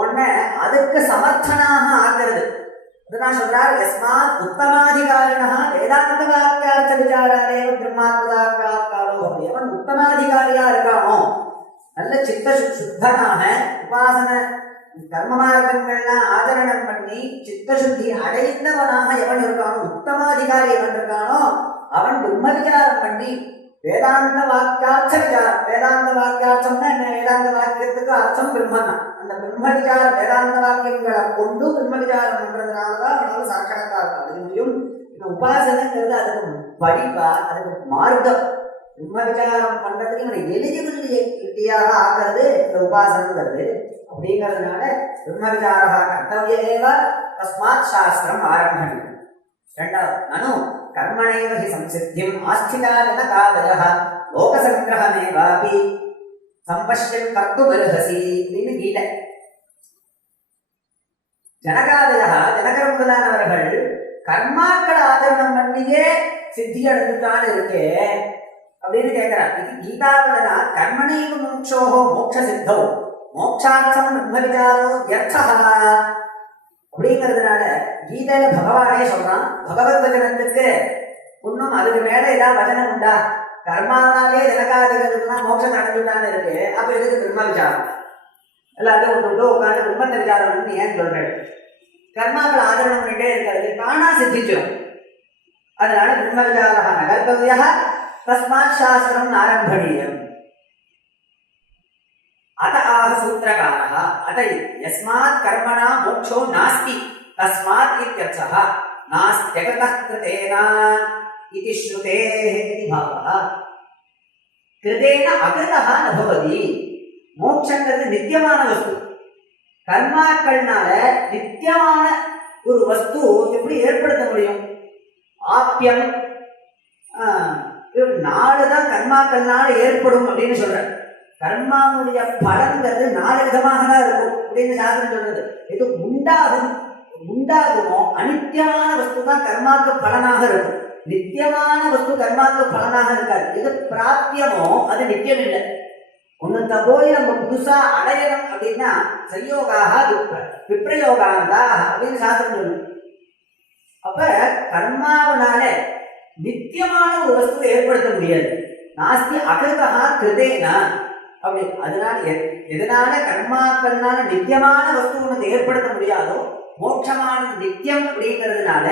உன்னை அதுக்கு சமர்த்தனாக ஆகிறது. அதுதான் சொல்றார், யஸ்மாத் உத்தமாதிகாரிணா வேதாந்த வாக்கியார்த்த விசாராதேவ பிரம்மாத்மதாக்காரோ. எவன் உத்தமாதிகாரியா இருக்கானோ, நல்ல சித்த சுத்தனாக உபாசன கர்ம மார்க்கங்கள்லாம் ஆதரணம் பண்ணி சித்தசுத்தி அடைந்தவனாக எவன் இருக்கானோ, உத்தமாதிகாரி எவன் இருக்கானோ, அவன் பிரம்ம விசாரம் பண்ணி வேதாந்த வாக்கியார்த்த விசாரம். வேதாந்த வாக்கியார்த்தம்னா என்ன? வேதாந்த வாக்கியத்துக்கு அர்த்தம் பிரம்மன் தான். அந்த பிரம்ம விசாரம் வேதாந்த வாக்கியங்களை கொண்டு பிரம்ம விசாரம் பண்றதுனாலதான் அவனால சாட்சாத்காரம் அது முடியும். இந்த உபாசனைங்கிறது அதுக்கு படிப்பா, அதுக்கு மார்க்கம். பிரம்ம விசாரம் பண்றதுக்கு இவனை எலிஜிபிலிட்டியாக ஆகிறது இந்த உபாசனங்கிறது. அப்படிங்கிறதுனால பிரம்ம விசாரா கர்த்தவ்யேவ தஸ்மாத் சாஸ்திரம் ஆரம்பம். ரெண்டாவது, நனு கர்மணேவ ஹி சம்சித்தியம் ஆஸ்திகாலன காதயः லோகசங்கிரஹமேவாபி சம்பஷ்யன் கர்த்துமர்ஹசி அப்படின்னு கீதை. ஜனகாதயः ஜனகர் முதலானவர்கள் கர்மாக்கள் ஆதரணம் பண்ணியே சித்தி அடைஞ்சுட்டான்னு இருக்கே அப்படின்னு கேட்கிறார். இது கீதாவதனா கர்மணேவ மோட்சோஹோ மோட்ச சித்தோ மோட்சார்த்தம் பிரம்ம விசாரோ வியர்த்தஹ அப்படிங்கிறதுனால கீதையில பகவானே சொல்றான், பகவத் வச்சனத்துக்கு இன்னும் அதுக்கு மேல ஏதாவது வச்சனம் உண்டா? கர்மானாலே ஜனகாதிகளுக்குலாம் மோட்சம் அடைஞ்சுட்டான்னு இருக்கு. அப்ப எதுக்கு பிரம்ம விசாரம்? எல்லாத்தையும் விட்டு உட்காந்து பிரம்மத்தை விசாரம் பண்ணி ஏன் சொல்றேன்? கர்மாக்கள் ஆதரணம் பண்ணிட்டே இருக்கிறது தானா சித்திச்சிடும். அதனால பிரம்ம விசாரா நகர்த்தவ்யா தஸ்மாத் சாஸ்திரம் ஆரம்பணீயம். அத ஆஹ சூத்திரகாரः அத யஸ்மாத் கர்மணா மோட்சோ நாஸ்தி தஸ்மாத் இத்யர்த்தः நாஸ்த்யகதः கிருதேன இதி ஸ்ருதேஹ இதி பாவः. கிருதேன அகிருதः ந பவதி. மோட்சங்கிறது நித்தியமான வஸ்து. கர்மாக்கள்னால நித்தியமான ஒரு வஸ்து எப்படி ஏற்படுத்த முடியும்? ஆப்பியம் 4 தான் கர்மாக்கள்னால ஏற்படும் அப்படின்னு சொல்ற. கர்மாவுடைய பலன்கிறது 4 விதமாக தான் இருக்கும் அப்படின்னு சாஸ்திரம் சொல்றது. இது உண்டாகுமோ அனித்தியமான வஸ்து தான் கர்மாக்கு பலனாக இருக்கும். நித்தியமான வஸ்து கர்மாக்கு பலனாக இருக்காது. எது பிராப்தியமோ அது நித்தியம் இல்லை. ஒன்னுத்த போய் நம்ம புதுசா அடையணும் அப்படின்னா சயோகாக விப்ரயோகாந்தா அப்படின்னு சாஸ்திரம் சொல்லணும். அப்ப கர்மாவனால நித்தியமான ஒரு வஸ்துவை ஏற்படுத்த முடியாது. நாஸ்தி அகிருதா கிருதேனா அப்படி. அதனால எதனால கர்மாக்கள்னால நித்தியமான வஸ்து ஒன்று ஏற்படுத்த முடியாதோ மோட்சமானது நித்தியம் அப்படிங்கிறதுனால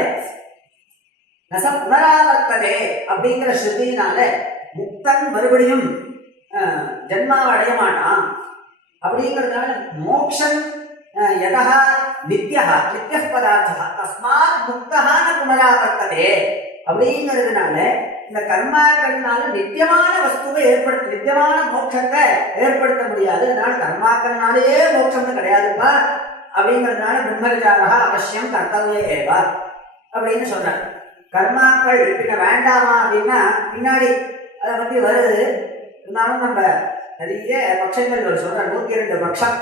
நச புனராவர்த்ததே அப்படிங்கிற ஸ்ருதியினால முக்தன் மறுபடியும் ஜன்மாவை அடைய மாட்டான். அப்படிங்கிறதுனால மோக்ஷம் யதா நித்யः நித்யः பதார்த்தः தஸ்மாத் முக்தः ந புனராவர்த்ததே அப்படிங்கிறதுனால இந்த கர்மாக்கள்னால நித்தியமான வஸ்துவை நித்தியமான மோட்சத்தை ஏற்படுத்த முடியாது. அதனால கர்மாக்கள்னாலேயே மோட்சம்னு கிடையாதுப்பா. அப்படிங்கிறதுனால பிரம்ம விசாரா அவசியம் கர்த்தவ்யேவ அப்படின்னு சொல்றாங்க. கர்மாக்கள் பின்ன வேண்டாமா அப்படின்னா பின்னாடி அதை பத்தி வருது. இருந்தாலும் நம்ம நிறைய பட்சங்கள் சொல்ற 102 பட்சம்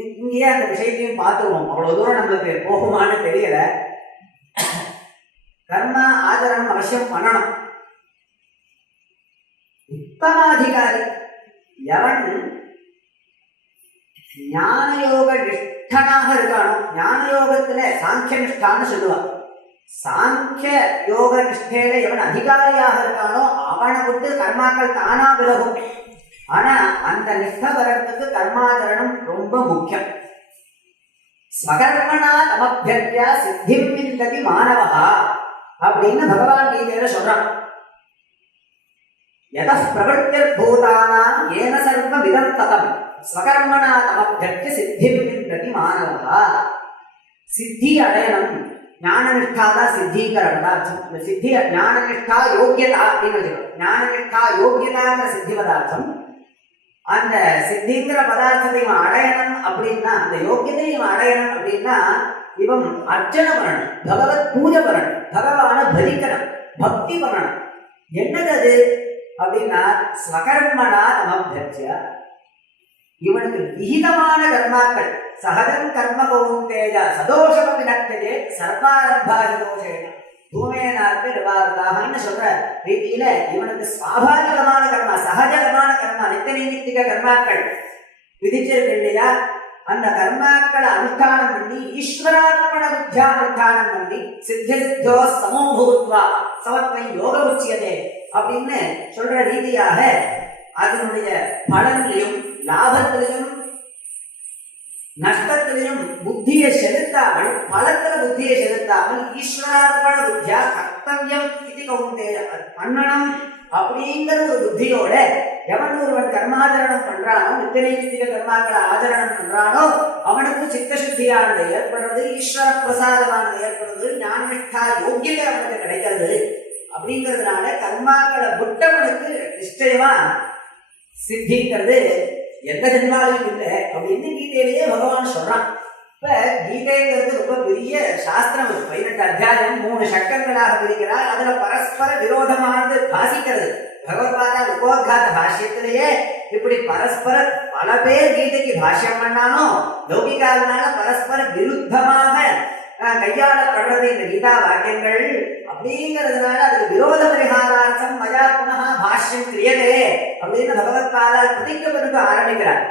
இங்கேயே அந்த விஷயத்தையும் பார்த்துருவோம். அவ்வளவு தூரம் நம்மளுக்கு போகுமான்னு தெரியல. கர்மா ஆச்சரணம் அவசியம் பண்ணணும். உத்தமாதிகாரி எவன் ஞானயோக நிஷ்டனாக இருக்கானோ, ஞானயோகத்துல சாங்கிய நிஷ்டான்னு சொல்லுவான். சாங்கிய யோக நிஷ்டையில எவன் அதிகாரியாக இருக்கானோ அவனை விட்டு கர்மாக்கள் தானா விலகும். ஆனா அந்த நிஷ்ட வரத்துக்கு கர்மாச்சரணம் ரொம்ப முக்கியம். ஸ்வகர்மணா தமப்யர்த்யா சித்திம் விந்ததி மானவஹா அப்படின்னு பகவான் கீதையில சொல்றான். யதः பிரவృత్తిர்பூதானாம் ஏன சர்வமிதம் ததம் ஸ்வகர்மணா தமப்யர்த்ய சித்திம் விந்ததி மானவஹா. சித்தி அடையணும். ஞானநிஷ்டா சித்தீகரணம். சித்தி ஞானநிஷ்டா யோகியதா அப்படின்னு வச்சுக்கணும். ஞானநிஷ்டா யோகியதாங்கிற சித்தி பதார்த்தம். அந்த சித்திங்கிற பதார்த்தத்தை இவன் அடையணும் அப்படின்னா, அந்த யோகியத்தை இவன் அடையணும் அப்படின்னா இவன் அர்ச்சனை பண்ணணும், பகவத் பூஜை பண்ணணும், பகவான பலிக்கணும், பக்தி பண்ணணும். என்னது அது அப்படின்னா ஸ்வகர்மணா நமப்யர்த்ய இவனுக்கு விகிதமான கர்மாக்கள் சகஜம் கர்ம கௌந்தேஜ சதோஷம் வினக்தே சர்வாரம்பாதி தோஷேன தூமேனாருக்கு நிவாரணாகன்னு சொல்ற ரீதியில இவனுக்கு சுவாபாவிகமான கர்மா, சகஜமான கர்மா, நித்திய கர்மாக்கள் விதிச்சிருக்கு இல்லையா? அந்த கர்மாக்களை அனுஷ்டானம் பண்ணி ஈஸ்வரார்ப்பண புத்தியா அனுஷ்டானம் பண்ணி சித்தோ சமோபூத்வா சமத்வை யோக உச்சியதே அப்படின்னு சொல்ற ரீதியாக அதனுடைய பலன்களையும் லாபத்திலையும் நஷ்டத்திலையும் புத்தியை செலுத்தாமல், பலத்துல புத்தியை செலுத்தாமல் ஈஸ்வரார்ப்பண புத்தியா கர்த்தவியம் இது கவுண்டே பண்ணணும் அப்படிங்கிற ஒரு புத்தியோட எவன் ஒருவன் கர்மாச்சரணம் பண்றானோ, நித்திய கர்மாக்களை ஆச்சரணம் பண்றானோ அவனுக்கு சித்தசுத்தியானது ஏற்படுறது, ஈஸ்வர பிரசாதமானது ஏற்படுறது, ஞானநிஷ்டா யோகியதை அவனுக்கு கிடைக்கிறது. அப்படிங்கிறதுனால கர்மாக்களை விட்டவனுக்கு நிச்சயமா சித்திங்கிறது எந்த ஜென்மாலையும் இல்லை அப்படின்னு கீதையிலேயே பகவான் சொல்றான். இப்ப கீதைங்கிறது ரொம்ப பெரிய சாஸ்திரம். 18 அத்தியாயம் 3 சக்கங்களாக பிரிக்கிறார். அதுல பரஸ்பர விரோதமானது பாசிக்கிறது. பகவத்பாதா உபோத்காத பாஷ்யத்திலேயே இப்படி பரஸ்பர பல பேர் கீதைக்கு பாஷ்யம் பண்ணாலும் லௌகிகாவினால பரஸ்பர விருத்தமாக கையாளப்படுறது இந்த கீதா வாக்கியங்கள். அப்படிங்கிறதுனால அதுக்கு விரோத பரிகாரார்த்தம் மயா புனகா பாஷ்யம் கிரியதே அப்படின்னு பகவத்பாதால் பிரதிக்கப்பட்டு ஆரம்பிக்கிறார்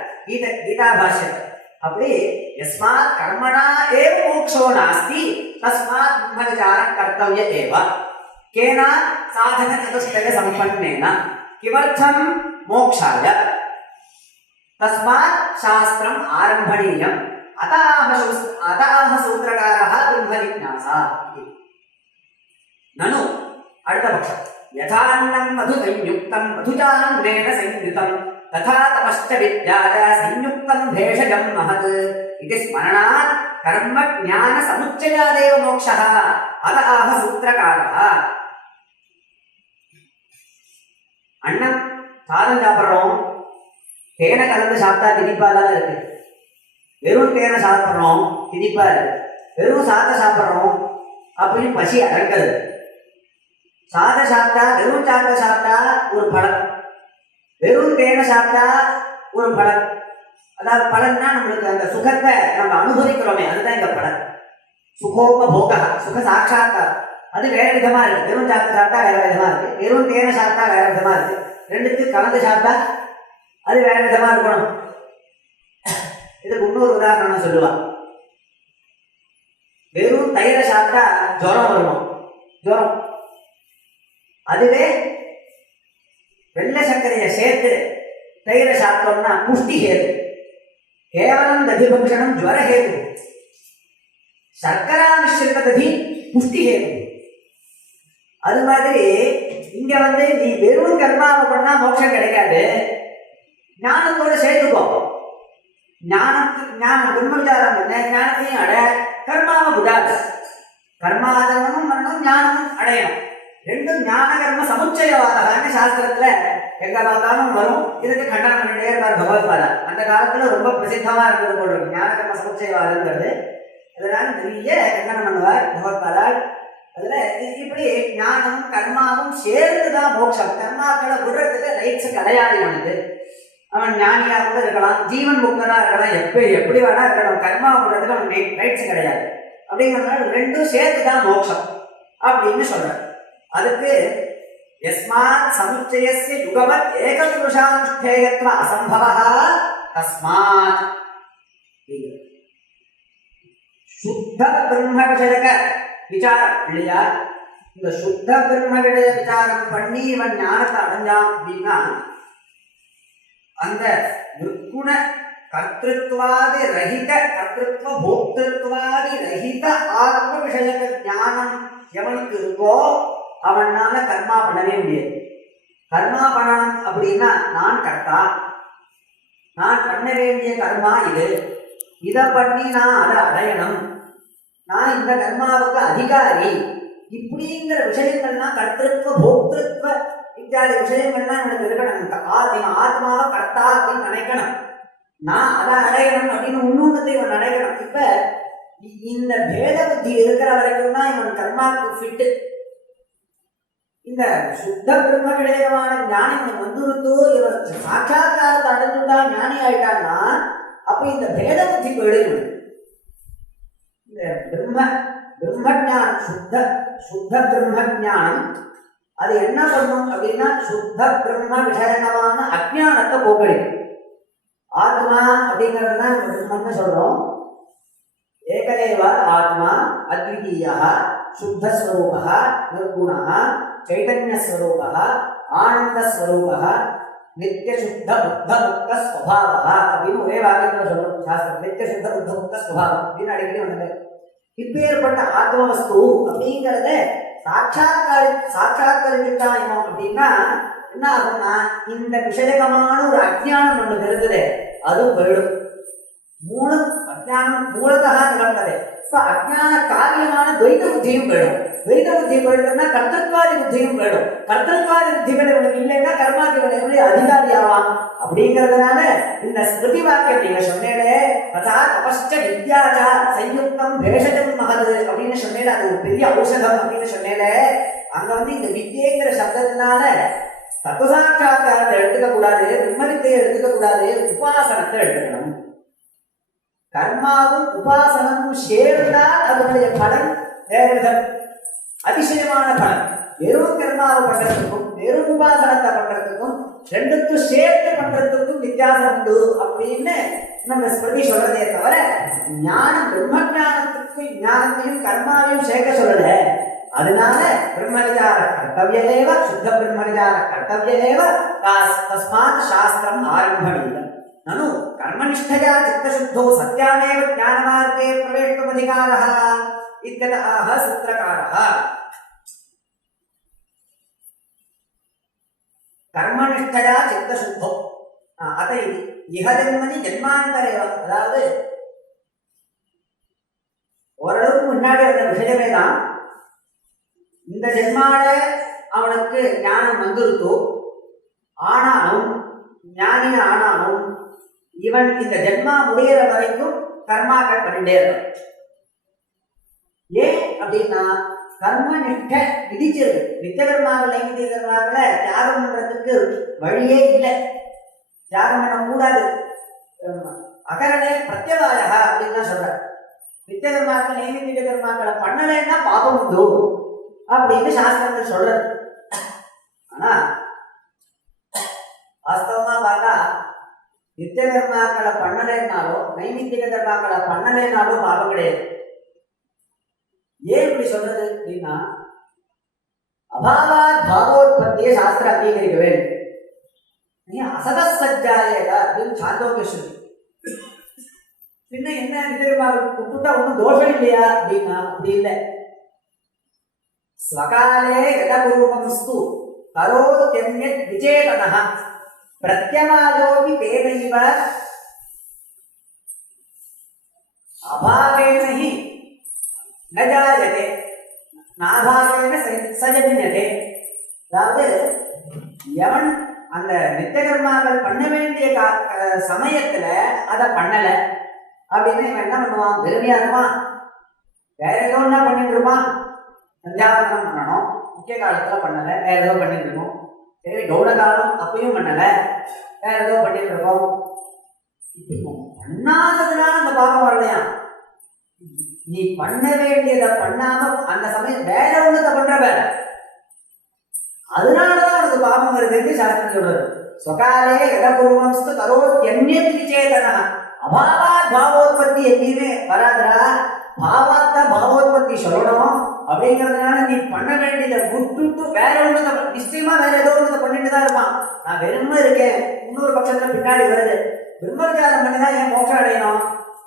கீதா பாஷ்யம். அப்படி யஸ்மாத் கர்மணா ஏவ மோக்ஷோ நாஸ்தி தஸ்மாத் பிரம்ம விசாரம் கர்த்தவ்ய ஏவ கேனா சாதன சதுஷ்டய சம்பன்னேன கிமர்த்தம் மோக்ஷாய தஸ்மாத் சாஸ்திரம் ஆரம்பணீயம் அதாஹ சூத்திரகாரः பிரம்ம ஜிஞாசா. நனு அடுத்த பட்சம் யதான்னம் மது சயுக்தம் மதுஜான்னேன சயுக்தம் ததா தபஸ்ச வித்யாய சயுக்தம் பேஷஜம் மஹத் இது ஸ்மரணாத் கர்ம ஞான சமுச்சயாதேவ மோக்ஷः அதாஹ சூத்திரகாரः. அண்ணன் சாதம் சாப்பிட்றோம், தேனை கலந்து சாப்பிட்டா திணிப்பாதான் இருக்கு. வெறும் தேனை சாப்பிட்றோம் திணிப்பா இருக்கு. வெறும் சாதம் சாப்பிட்றோம் அப்படின்னு பசி அடங்குது. சாதம் சாப்பிட்டா வெறும் சாதம் சாப்பிட்டா ஒரு பலன், வெறும் தேனை சாப்பிட்டா ஒரு பலன். அதாவது பலன்னா நம்மளுக்கு அந்த சுகத்தை நம்ம அனுபவிக்கிறோமே அதுதான் இந்த பலன். சுகோப போக சுக சாட்சாத்காரம் அது வேற விதமா இருக்கு. வெறும் சாப்பிட்டு சாப்பிட்டா வேற விதமா இருக்கு, வெறும் தேனை சாப்பிட்டா வேற விதமா இருக்கு, ரெண்டுத்துக்கு கலந்து சாப்பிட்டா அது வேற விதமா இருக்கணும். இதுக்கு இன்னொரு உதாரணம் சொல்லுவான். வெறும் தயிரை சாப்பிட்டா ஜுரம் வரணும், ஜுரம். அதுவே வெள்ளை சர்க்கரையை சேர்த்து தயிரை சாப்பிட்டோம்னா புஷ்டி ஹேது. கேவலம் ததிபக்ஷணம் ஜுவர ஹேது. சர்க்கரா மிஸ்ரித ததி புஷ்டி ஹேது. அது மாதிரி இங்க நீ வெறும் கர்மாவை பண்ணா மோட்சம் கிடைக்காது, ஞானத்தோட சேர்த்துக்கோ. ஞானம் பிரம்ம விசாரம் பண்ண ஞானத்தையும் அட, கர்மாவை விடாது. கர்மாதனமும் பண்ணணும், ஞானமும் அடையணும். ரெண்டும் ஞான கர்ம சமுச்சயவாதகான்னு சாஸ்திரத்துல எங்க பார்த்தாலும் வரும். இதுக்கு கண்டனம் பண்ணிட்டே இருப்பார் பகவத்பாதா. அந்த காலத்துல ரொம்ப பிரசித்தமா இருந்தது போல ஞான கர்ம சமுச்சயவாதங்கிறது. அதனால நிறைய கண்டனம் பண்ணுவார் பகவத்பாதா. அதுல இப்படி ஞானமும் கர்மாவும் சேர்ந்துதான் மோட்சம். கர்மாக்களை விடுறதுக்கு ரைட்ஸ் கிடையாது. அவன் ஞானியா கூட இருக்கலாம், ஜீவன் முக்தனா இருக்கலாம், எப்படி வேணா இருக்கலாம். கர்மா விடுறதுக்கு அவன் ரைட்ஸ் கிடையாது. அப்படிங்கிறதுனால ரெண்டும் சேர்த்துதான் மோட்சம் அப்படின்னு சொல்றார். அதுக்கு யஸ்மாத் சமுச்சயஸ்ய யுகவத் ஏகபுருஷானுஷ்டேயத்வ அசம்பவः தஸ்மாத். சுத்த பிரம்ம விஷயக விசாரம் இல்லையா? இந்த சுத்த பிரம்ம விஷய விசாரம் பண்ணி இவன் ஞானத்தை அடைஞ்சான் அப்படின்னா அந்த நிர்குண கர்த்திருவாதி ரஹித கர்த்திருவ போக்திருவாதி ரஹித ஆத்ம விஷயக ஞானம் எவனுக்கு இருக்கோ அவனால கர்மா பண்ணவே முடியாது. கர்மா பண்ணணும் அப்படின்னா நான் கர்த்தா, நான் பண்ண வேண்டிய கர்மா இது, இதை பண்ணி நான் அதை அடையணும், நான் இந்த கர்மாவுக்கு அதிகாரி, இப்படிங்கிற விஷயங்கள்லாம் கர்த்திருவ போக்திருவ இத்தியாதி விஷயங்கள்லாம் எனக்கு இருக்கணும். ஆத்மாவை கர்த்தா அப்படின்னு நினைக்கணும், நான் அதை அடையணும் அப்படின்னு இன்னொன்று இவன் நினைக்கணும். இப்ப இந்த பேத புத்தி இருக்கிற வரைக்கும் தான் இவன் கர்மாவுக்கு ஃபிட்டு. இந்த சுத்த பிரம்ம விடயமான ஞானி வந்துருத்தோ இவர் சாட்சாத்காரத்தை அடைஞ்சுட்டா ஞானி ஆயிட்டான்னா அப்ப இந்த பேத புத்தி போயிடும். இந்த பிரம்ம பிரம்மஞானம் சுத்த பிரம்மஞானம் அது என்ன பண்ணும் அப்படின்னா சுத்த பிரம்ம விஷயமான அஜ்ஞானத்தை போக்கடிக்கும். ஆத்மா அப்படிங்கிறது தான் பிரம்மன்னு சொல்றோம். ஏகதேவ ஆத்மா அத்விதீய சுத்தஸ்வரூப நிர்குண சைதன்யஸ்வரூப ஆனந்தஸ்வரூப நித்திய சுத்த புத்த முக்த ஸ்வபாவ அப்படின்னு ஒரே வாக்கியத்தில் சொல்லணும் சாஸ்திரம். நித்திய சுத்த புத்த முக்த ஸ்வபாவம் அப்படின்னு அடிக்கடி வந்தது. இப்பேற்பட்ட ஆத்மவஸ்து அப்படிங்கிறத சாட்சாத்கரிச்சுட்டான் அப்படின்னா என்ன ஆகும்னா இந்த விஷயகமான ஒரு அஜ்ஞானம் ஒன்று இருந்தது அது போயிடும். அஜ்ஞானம் மூலதாக நிகழ்ந்தது. இப்ப அஜ்ஞான காரியமான துவைத புத்தியும் போயிடும். துவைத புத்தி போயிடுதுன்னா கர்த்தத்வாதி புத்தியும் போயிடும். கர்த்தத்வாதி புத்திகள் இவனுக்கு இல்லைன்னா கர்மாதிகள் எப்படி அதிகாரி ஆவான் அப்படிங்கிறதுனால இந்த ஸ்மிருதி வாக்கியம் நீங்க சொன்னேனே ததா தபஸ்ச வித்யாச்சா சயுக்தம் பேஷஜம் மகது அப்படின்னு சொன்னேன். அது ஒரு பெரிய ஔஷதம் அப்படின்னு சொன்னேனே. அங்க இந்த வித்யேங்கிற சப்தத்தினால தத்துவசாட்சாத்காரத்தை எடுத்துக்க கூடாது, பிரம்மவித்தையை எடுத்துக்க கூடாது, உபாசனத்தை எடுத்துக்கணும். கர்மாவும் உபாசனமும் சேர்ந்தால் அதனுடைய பலன் வேறு அதிசயமான பலன். வெறும் கர்மாவை பண்றதுக்கும் வெறும் உபாசனத்தை பண்றதுக்கும் ரெண்டுக்கும் சேர்த்து பண்றதுக்கும் வித்தியாசம் உண்டு அப்படின்னு நம்ம ஸ்மிருதி சொல்றதே தவிர ஞானம் பிரம்ம ஞானத்துக்கும் ஞானத்தையும் கர்மாவையும் சேர்க்க சொல்லல. அதனால பிரம்ம விசார கர்த்தவியதேவ சுத்த பிரம்ம விசார கர்த்தவியதேவ தஸ்மாத் சாஸ்திரம் ஆரம்பணீயம். நனு கர்மனிஷ்டயா சித்தசுத்தோ சத்யாமேவ ஞானமார்கே பிரவேஷ்டுமதிகாரः இத்யதः சூத்திரகாரः. கர்மனிஷ்டயா சித்தசுத்தோ அதை இஹஜன்மனி ஜென்மாந்தரேவ, அதாவது ஓரளவுக்கு முன்னாடி வந்த விஷயமே தான். இந்த ஜென்மால அவனுக்கு ஞானம் வந்துருத்தோ, ஆனாலும் ஞானிய ஆனாலும் இவன் இந்த ஜென்மா முடிகிற வரைக்கும் கர்மாக்கள் பண்ணிட்டே இருக்கான். ஏன் அப்படின்னா கர்மனிஷ்ட விதிச்சிருக்கு. நித்திய கர்மாக்கள் லைங்கிய கர்மாக்களை தியாகம் பண்றதுக்கு வழியே இல்லை. தியாகம் பண்ணக்கூடாது. அகரணே பிரத்யவாய அப்படின்னு தான் சொல்ற. நித்திய கர்மாக்கள் லைங்கிய கர்மாக்களை பண்ணலைன்னா பாபம் உண்டு அப்படின்னு சாஸ்திரங்கள் சொல்றது. ஆனா வாஸ்தவமா பார்த்தா நித்திய கர்மாக்களை பண்ணலைன்னாலோ நைமித்திக கர்மாக்களை பண்ணலைன்னாலோ பாவம் கிடையாது. ஏன் இப்படி சொல்றது அப்படின்னா அபாவாத் பாவோத்பத்தியை சாஸ்திரம் அங்கீகரிக்க வேண்டும். நீ அசதசஜ்ஜாயேக அப்படின்னு சாந்தோக்கிய சொல்லி பின்ன என்ன நித்திய கர்மாக்கள் விட்டுட்டா ஒன்றும் தோஷம் இல்லையா அப்படின்னா அப்படி இல்லை. ஸ்வகாலே யதபூர்வமஸ்து கரோத்யன்யத் விசேதனஹ பிரத்யவாயோபி தேனைவ அபாவேன ஹி ந ஜாயதே நாபாவேன சஜன்யதே. அதாவது எவன் அந்த நித்திய கர்மாக்கள் பண்ண வேண்டிய சமயத்துல அதை பண்ணல அப்படின்னு இவன் என்ன பண்ணுவான்? வெறுமையா இருப்பான். வேற ஏதோ ஒன்னா பண்ணிட்டு இருப்பான். சந்தியாவந்தனம் பண்ணணும், முக்கிய காலத்துல பண்ணல, வேற ஏதோ பண்ணிட்டு இருக்கோம். சரி கௌட காலம் அப்பயும் பண்ணல, வேற ஏதோ பண்ணிட்டு இருக்கோம். பண்ணாததுனால அந்த பாவம் வரலையா? நீ பண்ண வேண்டியதை பண்ணாம அந்த சமயம் வேற ஒண்ணத்தை பண்ற வேற, அதனாலதான் உனக்கு பாவம் வருதுன்னு சாஸ்திரம் சொல்றது. ஸ்வகாலே யதபூர்வம்ஸ்து கரோத்யன்யத் விசேதனஹ. அபாவாத் பாவோத்பத்தி எங்கேயுமே வராதரா. பாவாத்தா பாவோத்பத்தி சொல்லணும். அப்படிங்கிறதுனால நீ பண்ண வேண்டியதை விட்டுட்டு வேற ஒண்ணு நிச்சயமா வேற ஏதோ ஒண்ணு பண்ணிட்டு தான் இருப்பான். நான் வெறுமை இருக்கேன், இன்னொரு பட்சத்துல பின்னாடி வருது. பிரம்ம விசாரம் பண்ணிதான் ஏன் மோட்சம் அடையணும்?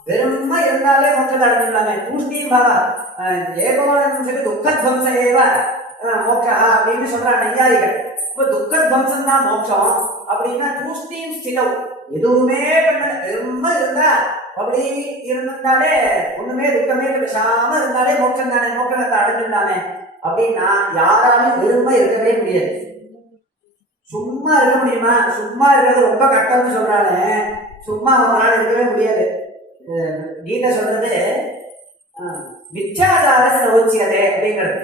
வெறுமை இருந்தாலே மோட்சத்தை அடைஞ்சிடலாமே. தூஷ்டி பாவா ஏகமான சொல்லி துக்கத்வம்ச ஏவ மோட்சா அப்படின்னு சொல்றாங்க நையாயிகள். இப்ப துக்கத்வம்சம் தான் மோட்சம் அப்படின்னா தூஷ்டியும் ஸ்திலம் எதுவுமே பண்ணல, வெறுமை இருந்தா அப்படி இருந்தாலே ஒண்ணுமே துக்கமே பேசாம இருந்தாலே மோட்சம் தானே, மோட்சத்தை அடைஞ்சிருந்தானே அப்படின்னா யாராலும் வெறுமை இருக்கவே முடியாது. சும்மா இருக்க முடியுமா? சும்மா இருக்கிறது ரொம்ப கஷ்டம்னு சொல்றானே, சும்மா ஒரு நாள் இருக்கவே முடியாது. கீதை சொல்றது மிச்சாதார சௌச்சியதே அப்படிங்கிறது.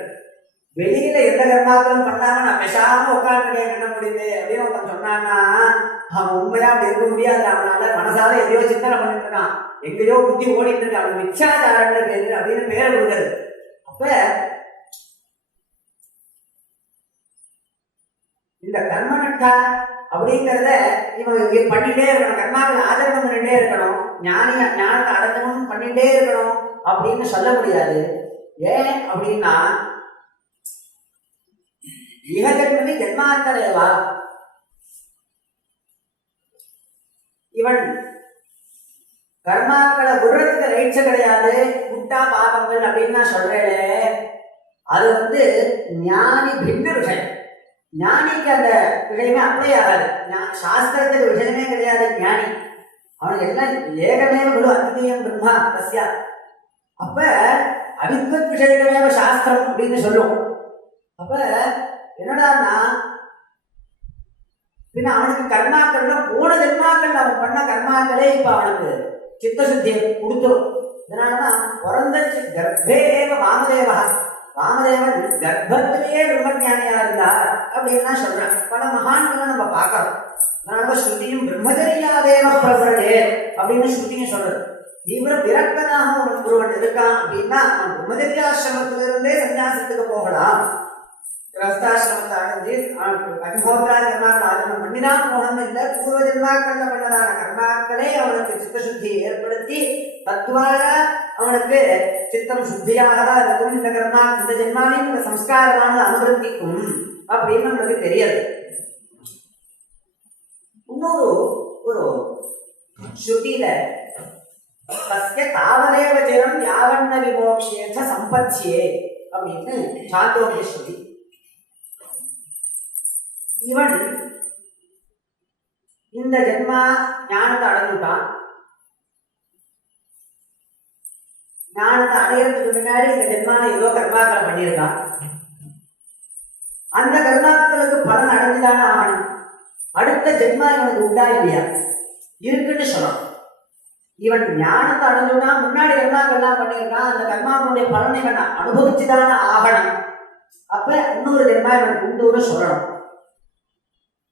வெளியில எந்த கர்மாக்களும் பண்ணாம நான் பேசாம உட்காந்து என்ன முடியுது அப்படின்னு ஒருத்தன் சொன்னான்னா அவன் உண்மையா அப்படி இருக்க முடியாது. அவனால மனசால எதையோ சிந்தனை பண்ணிட்டு இருக்கான், எங்கேயோ புத்தி ஓடிட்டு இருக்கு. அவன் மிச்சாதாரன்ற பேரு அப்படின்னு பேரை கொடுக்குறது. அப்ப இந்த கர்மநட்டா அப்படிங்கிறத இவன் பண்ணிட்டே இருக்கணும், கர்மாக்கள் ஆச்சரணம் பண்ணிட்டே இருக்கணும், ஞானத்தை அடைஞ்சணும் பண்ணிட்டே இருக்கணும் அப்படின்னு சொல்ல முடியாது. ஏன் அப்படின்னா இகஜன்மதி ஜென்மாந்தரேவா, இவன் கர்மாக்களை விடுறதுக்கு ரைட்ஸ் கிடையாது. குட்டா பாபங்கள் அப்படின்னு நான் சொல்றேன், அது ஞானி பின்ன விஷயம். ஞானிக்கு அந்த விஷயமே அப்படியே ஆகாது. சாஸ்திரத்துக்கு விஷயமே கிடையாது. ஞானி அவனுக்கு எல்லாம் ஏகமேவ குரு அத்விதீயம் பிரம்மா தஸ்யா. அப்ப அவித்வத் விஷயமேவ சாஸ்திரம் அப்படின்னு சொல்லும். அப்ப என்னடான்னா பின்ன அவனுக்கு கர்மாக்கள்னா போன ஜென்மாக்கள் அவன் பண்ண கர்மாக்களே இப்ப அவனுக்கு சித்தசுத்தியை கொடுத்துரும். இதனாலதான் பிறந்த கர்ப்பேவ வாமதேவா, வாமதேவன் கர்ப்பத்திலேயே பிரம்மஞானியா இருந்தார் அப்படின்லாம் சொல்றான். பல மகான்களை நம்ம பார்க்கறோம். அதனால ஸ்ருதியும் பிரம்மச்சரியாதேவ பிரபலதே அப்படின்னு ஸ்ருதியும் சொல்றது. தீவிர விரக்தனாக ஒருவன் இருக்கான் அப்படின்னா அவன் பிரம்மச்சரியாசிரமத்திலிருந்தே சன்னியாசத்துக்கு போகலாம். கிரஸ்தாசிரமத்தை அடைஞ்சு அக்னிஹோத்ராதி கர்மாக்கள் ஆச்சரணம் பண்ணிதான் போகணும்னு இல்லை. பூர்வ ஜென்மாக்கள்ல பண்ணதான கர்மாக்களே அவனுக்கு சித்தசுத்தியை ஏற்படுத்தி தத்துவார அவனுக்கு சித்தம் சுத்தியாக தான் இருக்கும். இந்த கர்மா இந்த ஜென்மாலையும் இந்த சம்ஸ்காரமானது அனுவர்த்திக்கும் அப்படின்னு நம்மளுக்கு தெரியாது. இன்னொரு ஒரு ஸ்ருதியில தஸ்ய தாவதேவ ஜனம் யாவண்ண விமோக்ஷேச்ச சம்பத்யே அப்படின்னு சாந்தோக்கிய ஸ்ருதி. இவன் இந்த ஜென்மா ஞானத்தை அடைஞ்சுட்டான். ஞானத்தை அடையிறதுக்கு முன்னாடி இந்த ஜென்மால ஏதோ கர்மாக்களை பண்ணியிருக்கான். அந்த கர்மாக்களுக்கு பலன் அடைஞ்சுதான ஆகணும். அடுத்த ஜென்மா இவனுக்கு உண்டா இல்லையா இருக்குன்னு சொல்லணும். இவன் ஞானத்தை அடைஞ்சுனா முன்னாடி கர்மாக்கள்லாம் பண்ணியிருக்கான். அந்த கர்மாவுடைய பலனை இவன் அனுபவிச்சுதான ஆகணும். அப்ப இன்னொரு ஜென்மா இவனுக்கு உண்டுன்னு சொல்லணும்.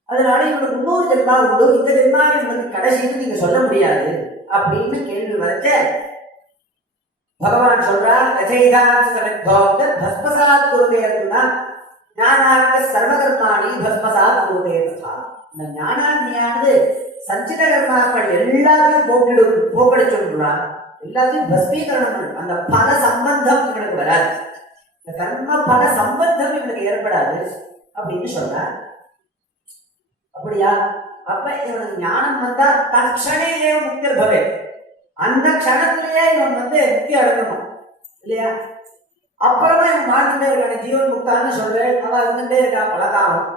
அதனால இவனுக்கு இன்னொரு ஜென்மா உண்டு, இந்த ஜென்மா இவனுக்கு கடைசின்னு நீங்க சொல்ல முடியாது அப்படின்னு கேள்வி வரைச்ச பகவான் சொல்றார், பஸ்மசாத் குருதேர்னா ஞானாக்க சர்வகர்மாணி பஸ்மசாத் குருதேர்தா. இந்த ஞானாக்னியானது சஞ்சித கர்மாக்கள் எல்லாத்தையும் போக்கடிச்சுடுறார், எல்லாத்தையும் பஸ்மீகரணம் பண்ணும். அந்த பல சம்பந்தம் இவனுக்கு வராது, இந்த கர்ம பல சம்பந்தம் இவனுக்கு ஏற்படாது அப்படின்னு சொல்றார். அப்படியா? அப்ப இவனுக்கு ஞானம் வந்தா தட்சணையே முக்தி பவே, அந்த க்ஷணத்திலேயே இவன் முக்தி அடைக்கணும் இல்லையா? அப்புறமா இவன் வாழ்ந்துட்டே இருக்கான ஜீவன் முக்தான்னு சொல்றேன். அவன் இருந்துட்டே இருக்கா பலகாலம்,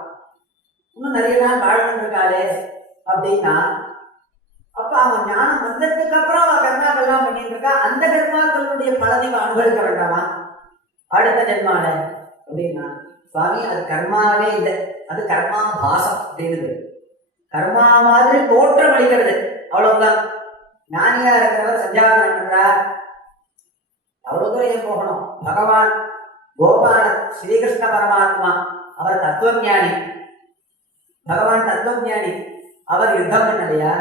இன்னும் நிறைய நாள் வாழ்ந்துட்டு இருக்காளே அப்படின்னா அப்ப அவன் ஞானம் வந்ததுக்கு அப்புறம் அவன் கர்மாக்கள்லாம் பண்ணிட்டு இருக்கா. அந்த கர்மாக்களுடைய பலனை அனுபவிக்க வேண்டாமா அடுத்த ஜென்மால அப்படின்னா? சுவாமி அது கர்மாவே இல்லை, அது கர்மா பாசம் அப்படின்னுது. கர்மா மாதிரி தோற்றம் அளிக்கிறது அவ்வளவுதான். ஞானியா இருக்கிறவர் சஞ்சாரம் பண்றார், அவ்வளவு தூரம் ஏன் போகணும்? பகவான் கோபால ஸ்ரீகிருஷ்ண பரமாத்மா அவர் தத்துவஞானி, பகவான் தத்துவஞானி. அவர் யுத்தம் பண்ணலையா?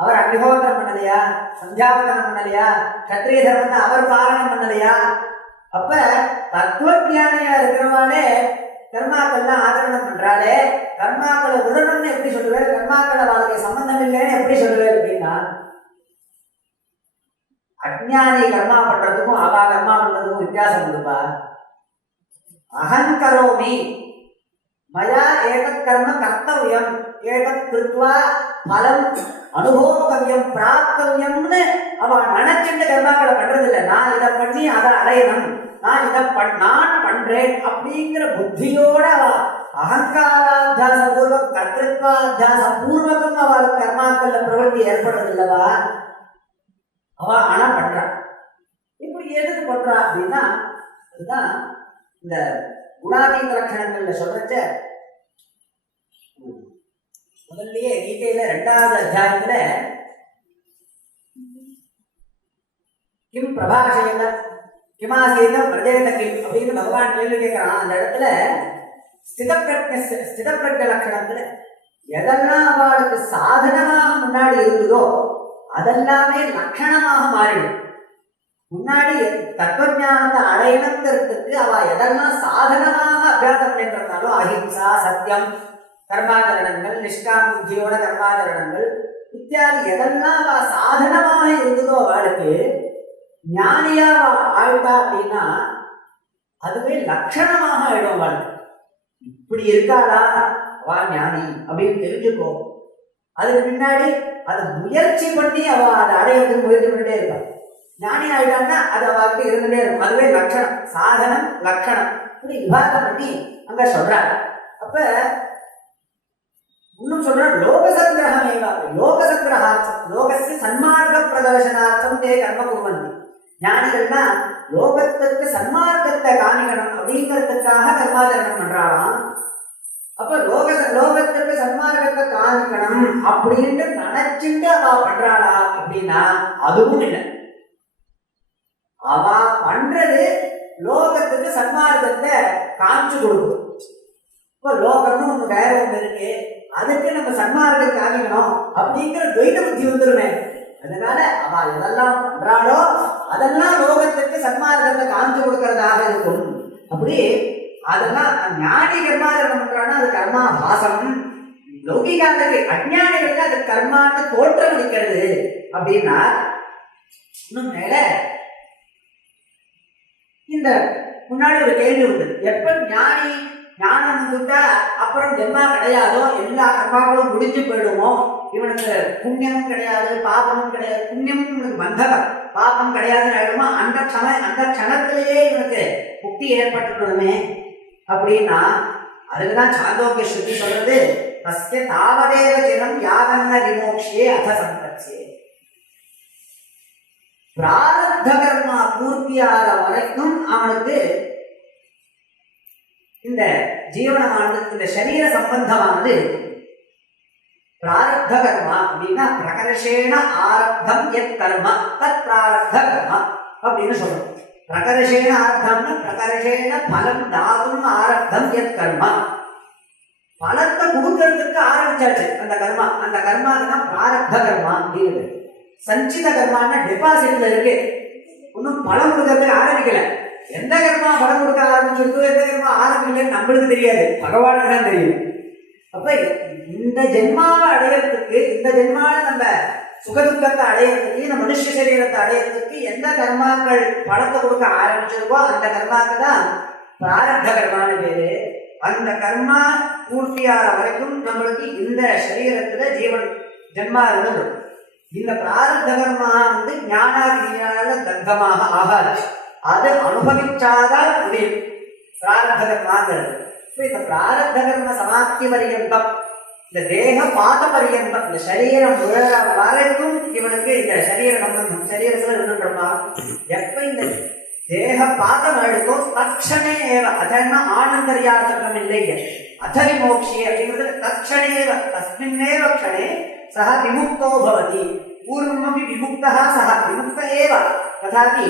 அவர் அக்னிஹோத்திரம் பண்ணலையா? சந்தியாவதனம் பண்ணலையா? கத்திரிய தர்மத்தை அவர் பாலனம் பண்ணலையா? அப்ப தத்துவஞானியா இருக்கிறவாளே கர்மாக்கள்லாம் ஆச்சரணம் பண்றாளே, கர்மாக்களை விடணும்னு எப்படி சொல்லுவேன்? கர்மாக்களை வாழ்க்கை சம்பந்தம் இல்லைன்னு எப்படி சொல்லுவேன் அப்படின்னா, அஜ்ஞானி கர்மா பண்றதுக்கும் அவா கர்மா பண்றதுக்கும் வித்தியாசம் கொடுப்பா. அகங்கரோமி மயா ஏதத் கர்ம கர்த்தவியம் ஏதத் கிருத்வா பலம் அனுபோகவியம் பிராப்தவியம்னு அவன் நினைச்சிட்டு கர்மாக்களை பண்றது இல்லை. நான் இதை பண்ணி அதை அடையணும், நான் இதை நான் பண்றேன் அப்படிங்கிற புத்தியோட அவ அகங்காராத்தியாச பூர்வம் கர்த்திருவாத்தியாச பூர்வகம் அவளுக்கு கர்மாக்கள்ல பிரவೃತ್ತಿ ஏற்படுறது இல்லவா? அவ ஆனா பண்றா. இப்படி எதுக்கு பண்றா அப்படின்னா, இதுதான் இந்த குணாதீத லட்சணங்கள்ல சொல்றச்ச முதல்லயே கீதையில 2வது அத்தியாயத்துல கிம் பிரபாஷேன கிமாசீன பிரஜேதகிம் அப்படின்னு பகவான் கேள்வி கேட்கிறான். அந்த இடத்துல ஸ்திதப்பிரஜ லட்சணத்துல எதெல்லாம் அவளுக்கு சாதனமாக முன்னாடி இருந்ததோ அதெல்லாமே லட்சணமாக மாறிடும். முன்னாடி தத்துவஞானத்தை அடையணுங்கிறதுக்கு அவ எதெல்லாம் சாதனமாக அபியாசம் பண்ணிருந்தாலும் அஹிம்சா, சத்தியம், கர்மாச்சரணங்கள், நிஷ்காம புத்தியோட கர்மாச்சரணங்கள் இத்தியாதி எதெல்லாம் அவ சாதனமாக இருந்ததோ அவளுக்கு ஞானியா ஆழ்த்தா அப்படின்னா அதுவே லட்சணமாக ஆயிடும் அவளுக்கு. இப்படி இருக்காளா அவா ஞானி அப்படின்னு தெரிஞ்சுக்கோ. அதுக்கு பின்னாடி அதை முயற்சி பண்ணி அவ அதை அடையிறதுக்கு முயற்சி பண்ணிட்டே இருப்பாள். ஞானி ஆயிட்டான்னா அது அவருக்கு இருந்துட்டே இருக்கும். அதுவே லட்சணம், சாதனம் லட்சணம் இப்படி விவாதம் பண்ணி அங்க சொல்றாங்க. அப்ப இன்னும் சொல்ற லோகசங்கிரகமேவா, லோகசங்கிரகார்த்தம், லோகஸ்ய சன்மார்க்க பிரதர்சனார்த்தம் தே கர்ம குர்வந்தி. ஞானிகள்னா லோகத்துக்கு சன்மார்க்கத்தை காமிக்கணும் அப்படிங்கிறதுக்காக கர்மாச்சரணம் பண்றாளாம். அப்ப லோகத்துக்கு சன்மார்க்கத்தை காமிக்கணும் அப்படின்னு நினைச்சுட்டு அவ பண்றாளா அப்படின்னா அதுவும் இல்லை. அவ பண்றது லோகத்துக்கு சன்மார்க்கத்தை காமிச்சு கொடுக்கும். இப்ப லோகம்னு ஒண்ணு வேற ஒண்ணு இருக்கு, அதுக்கு நம்ம சன்மார்க்கத்தை காமிக்கணும் அப்படிங்கிற துவைத புத்தி வந்துருமே. அதனால அவ எதெல்லாம் பண்றாளோ அதெல்லாம் லோகத்துக்கு சன்மார்க்கத்தை காமிச்சு கொடுக்கறதாக இருக்கும். அப்படி அதெல்லாம் ஞானி கர்மாச்சரணம் பண்றான்னா அது கர்மா பாசம், லௌகிகாலுக்கு அஞ்ஞானிகளுக்கு அது கர்மான்னு தோற்றம் அளிக்கிறது அப்படின்னா. இன்னும் மேல இந்த முன்னாடி ஒரு கேள்வி உண்டு, எப்ப ஞானி ஞானம் வந்துட்டா அப்புறம் ஜென்மா கிடையாதோ, எல்லா கர்மாக்களும் முடிஞ்சு போயிடுமோ, இவனுக்கு புண்ணியமும் கிடையாது பாபமும் கிடையாது, புண்ணியம் இவனுக்கு பந்தகம், பாபம் கிடையாதுன்னு ஆயிடுமா, அந்த க்ஷணத்திலேயே இவனுக்கு முக்தி ஏற்பட்டுடுமே அப்படின்னா அதுக்குதான் சாந்தோக்கிய ஸ்ருதி சொல்றது, தஸ்ய தாவதேவ ஜனம் யாவன்ன விமோக்ஷே அத சம்பத்யே. பிராரப்த கர்மா பூர்த்தியாகிற வரைக்கும் அவனுக்கு இந்த ஜீவனமானது, இந்த சரீர சம்பந்தமானது பிராரப்த கர்மா அப்படின்னா பிரகர்ஷேண ஆரப்தம் எத் கர்ம தத் பிராரப்த கர்மா அப்படின்னு சொல்றோம். பிரகர்ஷேண ஆரப்தம்னு பிரகர்ஷேண பலம் தாதும் ஆரப்தம் எத் கர்மா, பலத்தை கொடுக்கறதுக்கு ஆரம்பிச்சாச்சு அந்த கர்மா. அந்த கர்மாக்கு தான் பிராரப்த கர்மா அப்படின்னு. சஞ்சித கர்மான்னா டெபாசிட்ல இருக்கு, ஒன்னும் பலம் கொடுக்கறதுக்கு ஆரம்பிக்கல. எந்த கர்மா பலம் கொடுக்க ஆரம்பிச்சிருக்கோ எந்த கர்மா ஆரம்பிக்கலன்னு நம்மளுக்கு தெரியாது, பகவானுக்கு தான் தெரியும். அப்ப இந்த ஜென்மாவை அடையறதுக்கு, இந்த ஜென்மாவை நம்ம சுகதுக்கத்தை அடையறதுக்கு, இந்த மனுஷ சரீரத்தை அடையறதுக்கு எந்த கர்மாக்கள் பலத்தை கொடுக்க ஆரம்பிச்சிருக்கோ அந்த கர்மாக்கு தான் பிராரப்த கர்மான்னு பேரு. அந்த கர்மா பூர்த்தியாகிற வரைக்கும் நம்மளுக்கு இந்த சரீரத்துல ஜீவன் ஜென்மா இருந்தது. இந்த பிராரப்த கர்மா ஞானாதிஞான தர்க்கமாக ஆகாது, அது அனுபவிச்சாதான் முடியும் பிராரப்த கர்மாங்கிறது. இந்த பிராரப்த கர்ம சமாப்தி பரியந்தம், இந்த தேக பாத பரியந்தம், இந்த சரீரம் விழற வரைக்கும் இவனுக்கு இந்த சரீர சம்பந்தம் சரீரத்துல இருந்துன்றமா. எப்ப இந்த தேக பாதம் எடுத்தோ தட்சணே ஏவ, அதன்னா ஆனந்தரியாசகம் இல்லைங்க, அத விமோக்ஷி அப்படிங்கிறது தட்சணேவ தஸ்மின்னேவ க்ஷணே சஹ விமுக்தோ பவதி. பூர்வமபி விமுக்தः சஹ விமுக்த ஏவ, ததாபி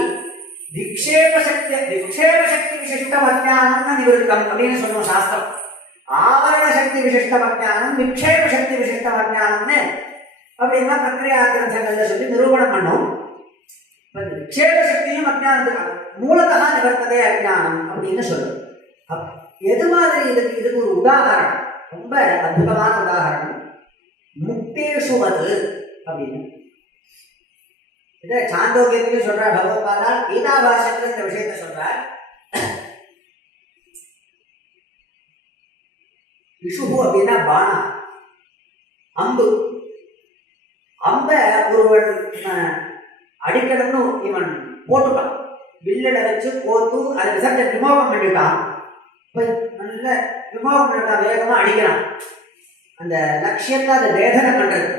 விக்ஷேப சக்தி விசிஷ்டம் அஜ்ஞானம் நிவர்த்தம் அப்படின்னு சொல்லுவோம் சாஸ்திரம். ஆவரண சக்தி விசிஷ்டம் அஜ்ஞானம், விக்ஷேப சக்தி விசிஷ்டம் அஜ்ஞானம்னு அப்படின்னா பிரக்ரியா கிரந்தங்கள்ல சொல்லி நிரூபணம் பண்ணும். விக்ஷேப சக்தியும் அஜ்ஞானத்துக்கு மூலதா நிவர்த்ததே அஜ்ஞானம் அப்படின்னு சொல்லுவோம். எது மாதிரி இதுக்கு ஒரு உதாரணம், ரொம்ப அற்புதமான உதாரணம், முக்தேஷுவது அப்படின்னு. இதை சாந்தோக்கியத்துக்கு சொல்றார் பகவத்பாதா, கீதா பாஷ்யத்துல இந்த விஷயத்தை சொல்றார். விஷுகு அப்படின்னா பானம், அம்பு. அம்ப ஒருவன் அடிக்கணும்னு இவன் போட்டுட்டான், வில்லிட வச்சு கோத்து அதை விசர்ஜ விமோகம் பண்ணிட்டான். நல்ல விமோகம் பண்ணிட்டான், வேகமா அடிக்கிறான். அந்த லட்சியத்தை அதை வேதனை பண்றது.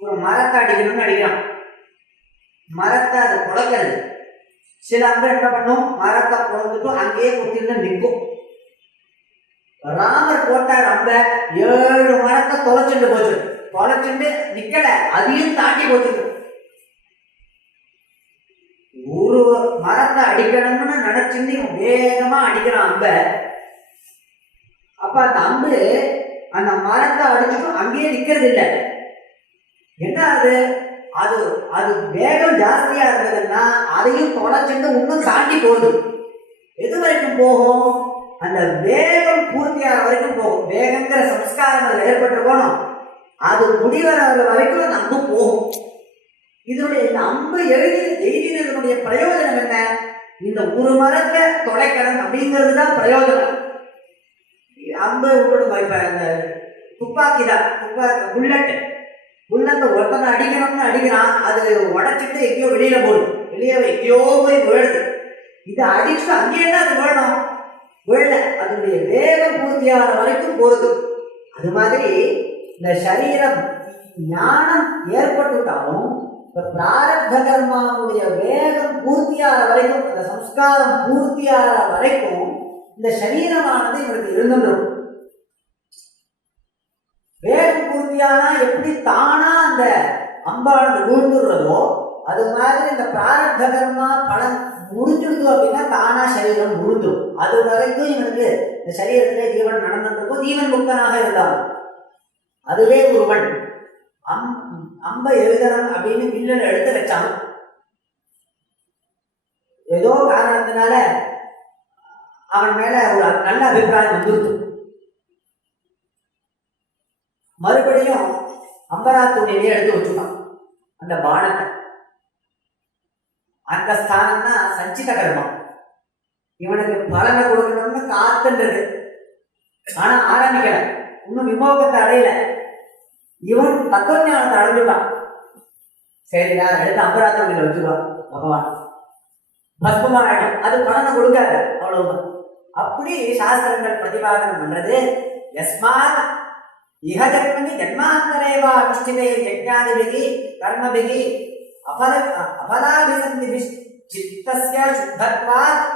ஒரு மரத்தை அடிக்கணும்னு அடிக்கிறான், மரத்தை அதை புழக்கிறது. சில அம்பு என்ன பண்ணும், மரத்தை புழந்துட்டு அங்கேயே குத்திட்டு நிற்கும். ராமர் போட்டார் அம்ப, 7 மரத்தை தொலைச்சுட்டு போச்சு, தொலைச்சுட்டு நிக்கல, அதையும் தாண்டி போச்சு. ஒரு மரத்தை அடிக்கணும்னு நினைச்சுட்டு வேகமா அடிக்கிறான் அம்ப. அப்ப அந்த அம்பு அந்த மரத்தை அடிச்சுட்டு அங்கேயே நிக்கிறது இல்லை. என்ன அது, அது அது வேகம் ஜாஸ்தியா இருந்ததுன்னா அதையும் தொலைச்சிட்டு இன்னும் தாண்டி போகுது. எது வரைக்கும் போகும்? அந்த வேகம் பூர்த்தியான வரைக்கும் போகும். வேகங்கிற சம்ஸ்காரம் ஏற்பட்டு போனோம், அது முடிவர வரைக்கும் நம்ம போகும். இதனுடைய இந்த அம்பு எழுதினதனுடைய பிரயோஜனம் என்ன? இந்த ஒரு மரத்தை தொலைக்கணும் அப்படிங்கிறது தான் பிரயோஜனம். அம்பு உங்களுக்கு அந்த துப்பாக்கி தான், புல்லட்டு ஒருத்தனை அடிக்கணும்னு அடிக்கிறான், அது உடைச்சிட்டு எங்கேயோ வெளியில போகுது, வெளியே எங்கேயோ போய் விழுது. இதை அடிச்சுட்டு அங்கேயே தான் அது விழணும், விழல, அதனுடைய வேகம் பூர்த்தியான வரைக்கும் போகுது. அது மாதிரி இந்த சரீரம் ஞானம் ஏற்பட்டுட்டாலும் இந்த பிராரப்த கர்மாவுடைய வேகம் பூர்த்தியான வரைக்கும், அந்த சம்ஸ்காரம் பூர்த்தியான வரைக்கும் இந்த சரீரமானது இவருக்கு இருந்துடும். வேகம் பூர்த்தியானா எப்படி தானா அந்த அம்பானது விழுந்துடுறதோ அது மாதிரி இந்த பிராரப்த கர்மா பலன் முடிஞ்சிடுது அப்படின்னா தானா சரீரம் விழுந்துடும். அது வரைக்கும் இவனுக்கு இந்த சரீரத்திலே ஜீவன் நடந்துருக்கும். ஜீவன் முக்தனாக இருந்தாலும் அதுவே ஒருவன் அம்பை எழுதணும் அப்படின்னு வில்லன் எடுத்து வச்சான். ஏதோ காரணத்தினால அவன் மேல ஒரு நல்ல அபிப்பிராயம் வந்துருது. மறுபடியும் அம்பராத்துணியிலே எடுத்து வச்சுட்டான் அந்த பானத்தை. அந்த ஸ்தானம் தான் சஞ்சித கர்மம். இவனுக்கு பலனை கொடுக்கணும்னு காத்துன்றது, ஆனா ஆரம்பிக்கல, இன்னும் விமோகத்தை அடையல. இவன் தத்துவஞானத்தை அடைஞ்சுட்டான். சரி, நான் எடுத்து அம்பராத்துணியில வச்சுருவான் பகவான், பஸ்மமாயிடும், அது பலனை கொடுக்காது, அவ்வளவுதான். அப்படி சாஸ்திரங்கள் பிரதிபாதனம் பண்றது. யஸ்மாத் இஹ ஜன்மனி ஜன்மாந்தரேவா அனுஷ்டிதே யஜ்ஞாதிபிகி கர்மபிகி அபலாபிசந்திபி சித்தஸ்ய சுத்தத்வாத்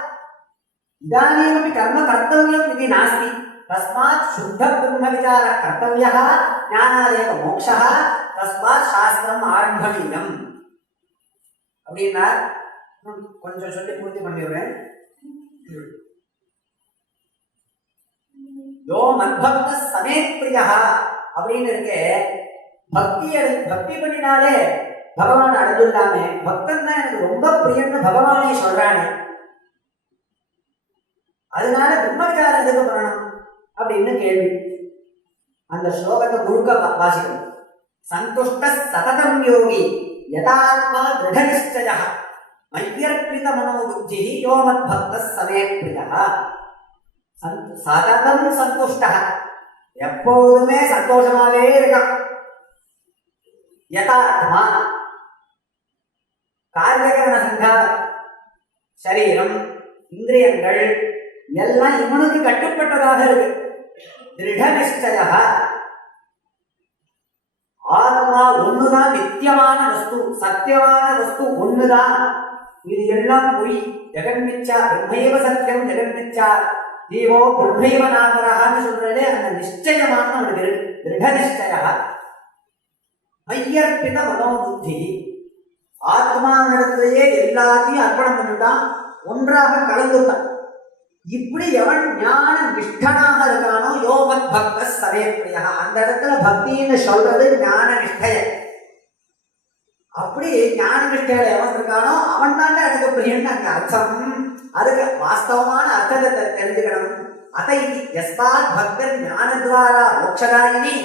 இதானீமபி கர்ம கர்த்தவ்யம் இதி நாஸ்தி. தஸ்மாத் சுத்த பிரம்ம விசார கர்த்தவ்யः ஞானாதேவ மோக்ஷः. தஸ்மாத் சாஸ்திரம் ஆரம்பணீயம் அப்படின்னா கொஞ்சம் சொல்லி பூர்த்தி பண்ணிடுறேன். யோ மத்பக்த சமேத் பிரியா அப்படின்னு இருக்கு. பக்தி பண்ணினாலே பகவான் அடைஞ்சுட்டாமே, பக்தன் தான் எனக்கு ரொம்ப பிரியன்னு பகவானே சொல்றானே, அதனால பிரம்மவிசாரம் எதுக்கு பண்ணணும் அப்படின்னு கேள்வி. அந்த ஸ்லோகத்தை முழுக்க வாசிக்கணும். சந்துஷ்ட சததம் யோகி யதாத்மா திருட நிச்சய மையர்ப்பித மனோபுத்தி யோ மத்பக்த சமேத் பிரியா. சததம் சந்துஷ்ட, எப்போதுமே சந்தோஷமாவே இருக்கான். யதாத்மா காரியகரண சங்காதம், சரீரம் இந்திரியங்கள் எல்லாம் இவனுக்கு கட்டுப்பட்டதாக இருக்கு. திருட நிச்சய, ஆத்மா ஒண்ணுதான் நித்தியமான வஸ்து, சத்தியமான வஸ்து ஒண்ணுதான், இது எல்லாம் பொய். ஜெகன்மிச்சா பிரம்மைவ சத்தியம் ஜெகன்மிச்சா ஜீவோ பிரம்மைவ நாகரஹான்னு சொல்றதே அந்த நிச்சயமான அவனுக்கு இருக்கு. திருட நிச்சய மையர்ப்பித மனோபுத்தி, ஆத்மாவிடத்திலேயே எல்லாத்தையும் அர்ப்பணம் பண்ணிட்டான், ஒன்றாக கலந்துட்டான். இப்படி எவன் ஞான நிஷ்டனாக இருக்கானோ யோமத் பக்த சமேத்பிரியா, அந்த இடத்துல பக்தின்னு சொல்றது ஞான நிஷ்டைய. அப்படி ஞான நிஷ்டையில எவன் இருக்கானோ அவன் தாண்ட அதுக்கு பிரியன்னு அங்க அர்த்தம். அதுக்கு வாஸ்தவமான அர்த்தத்தை தெரிஞ்சுக்கணும். அதை யஸ்மாத் பக்தர் ஞானத்வாரா மோட்சதாயினி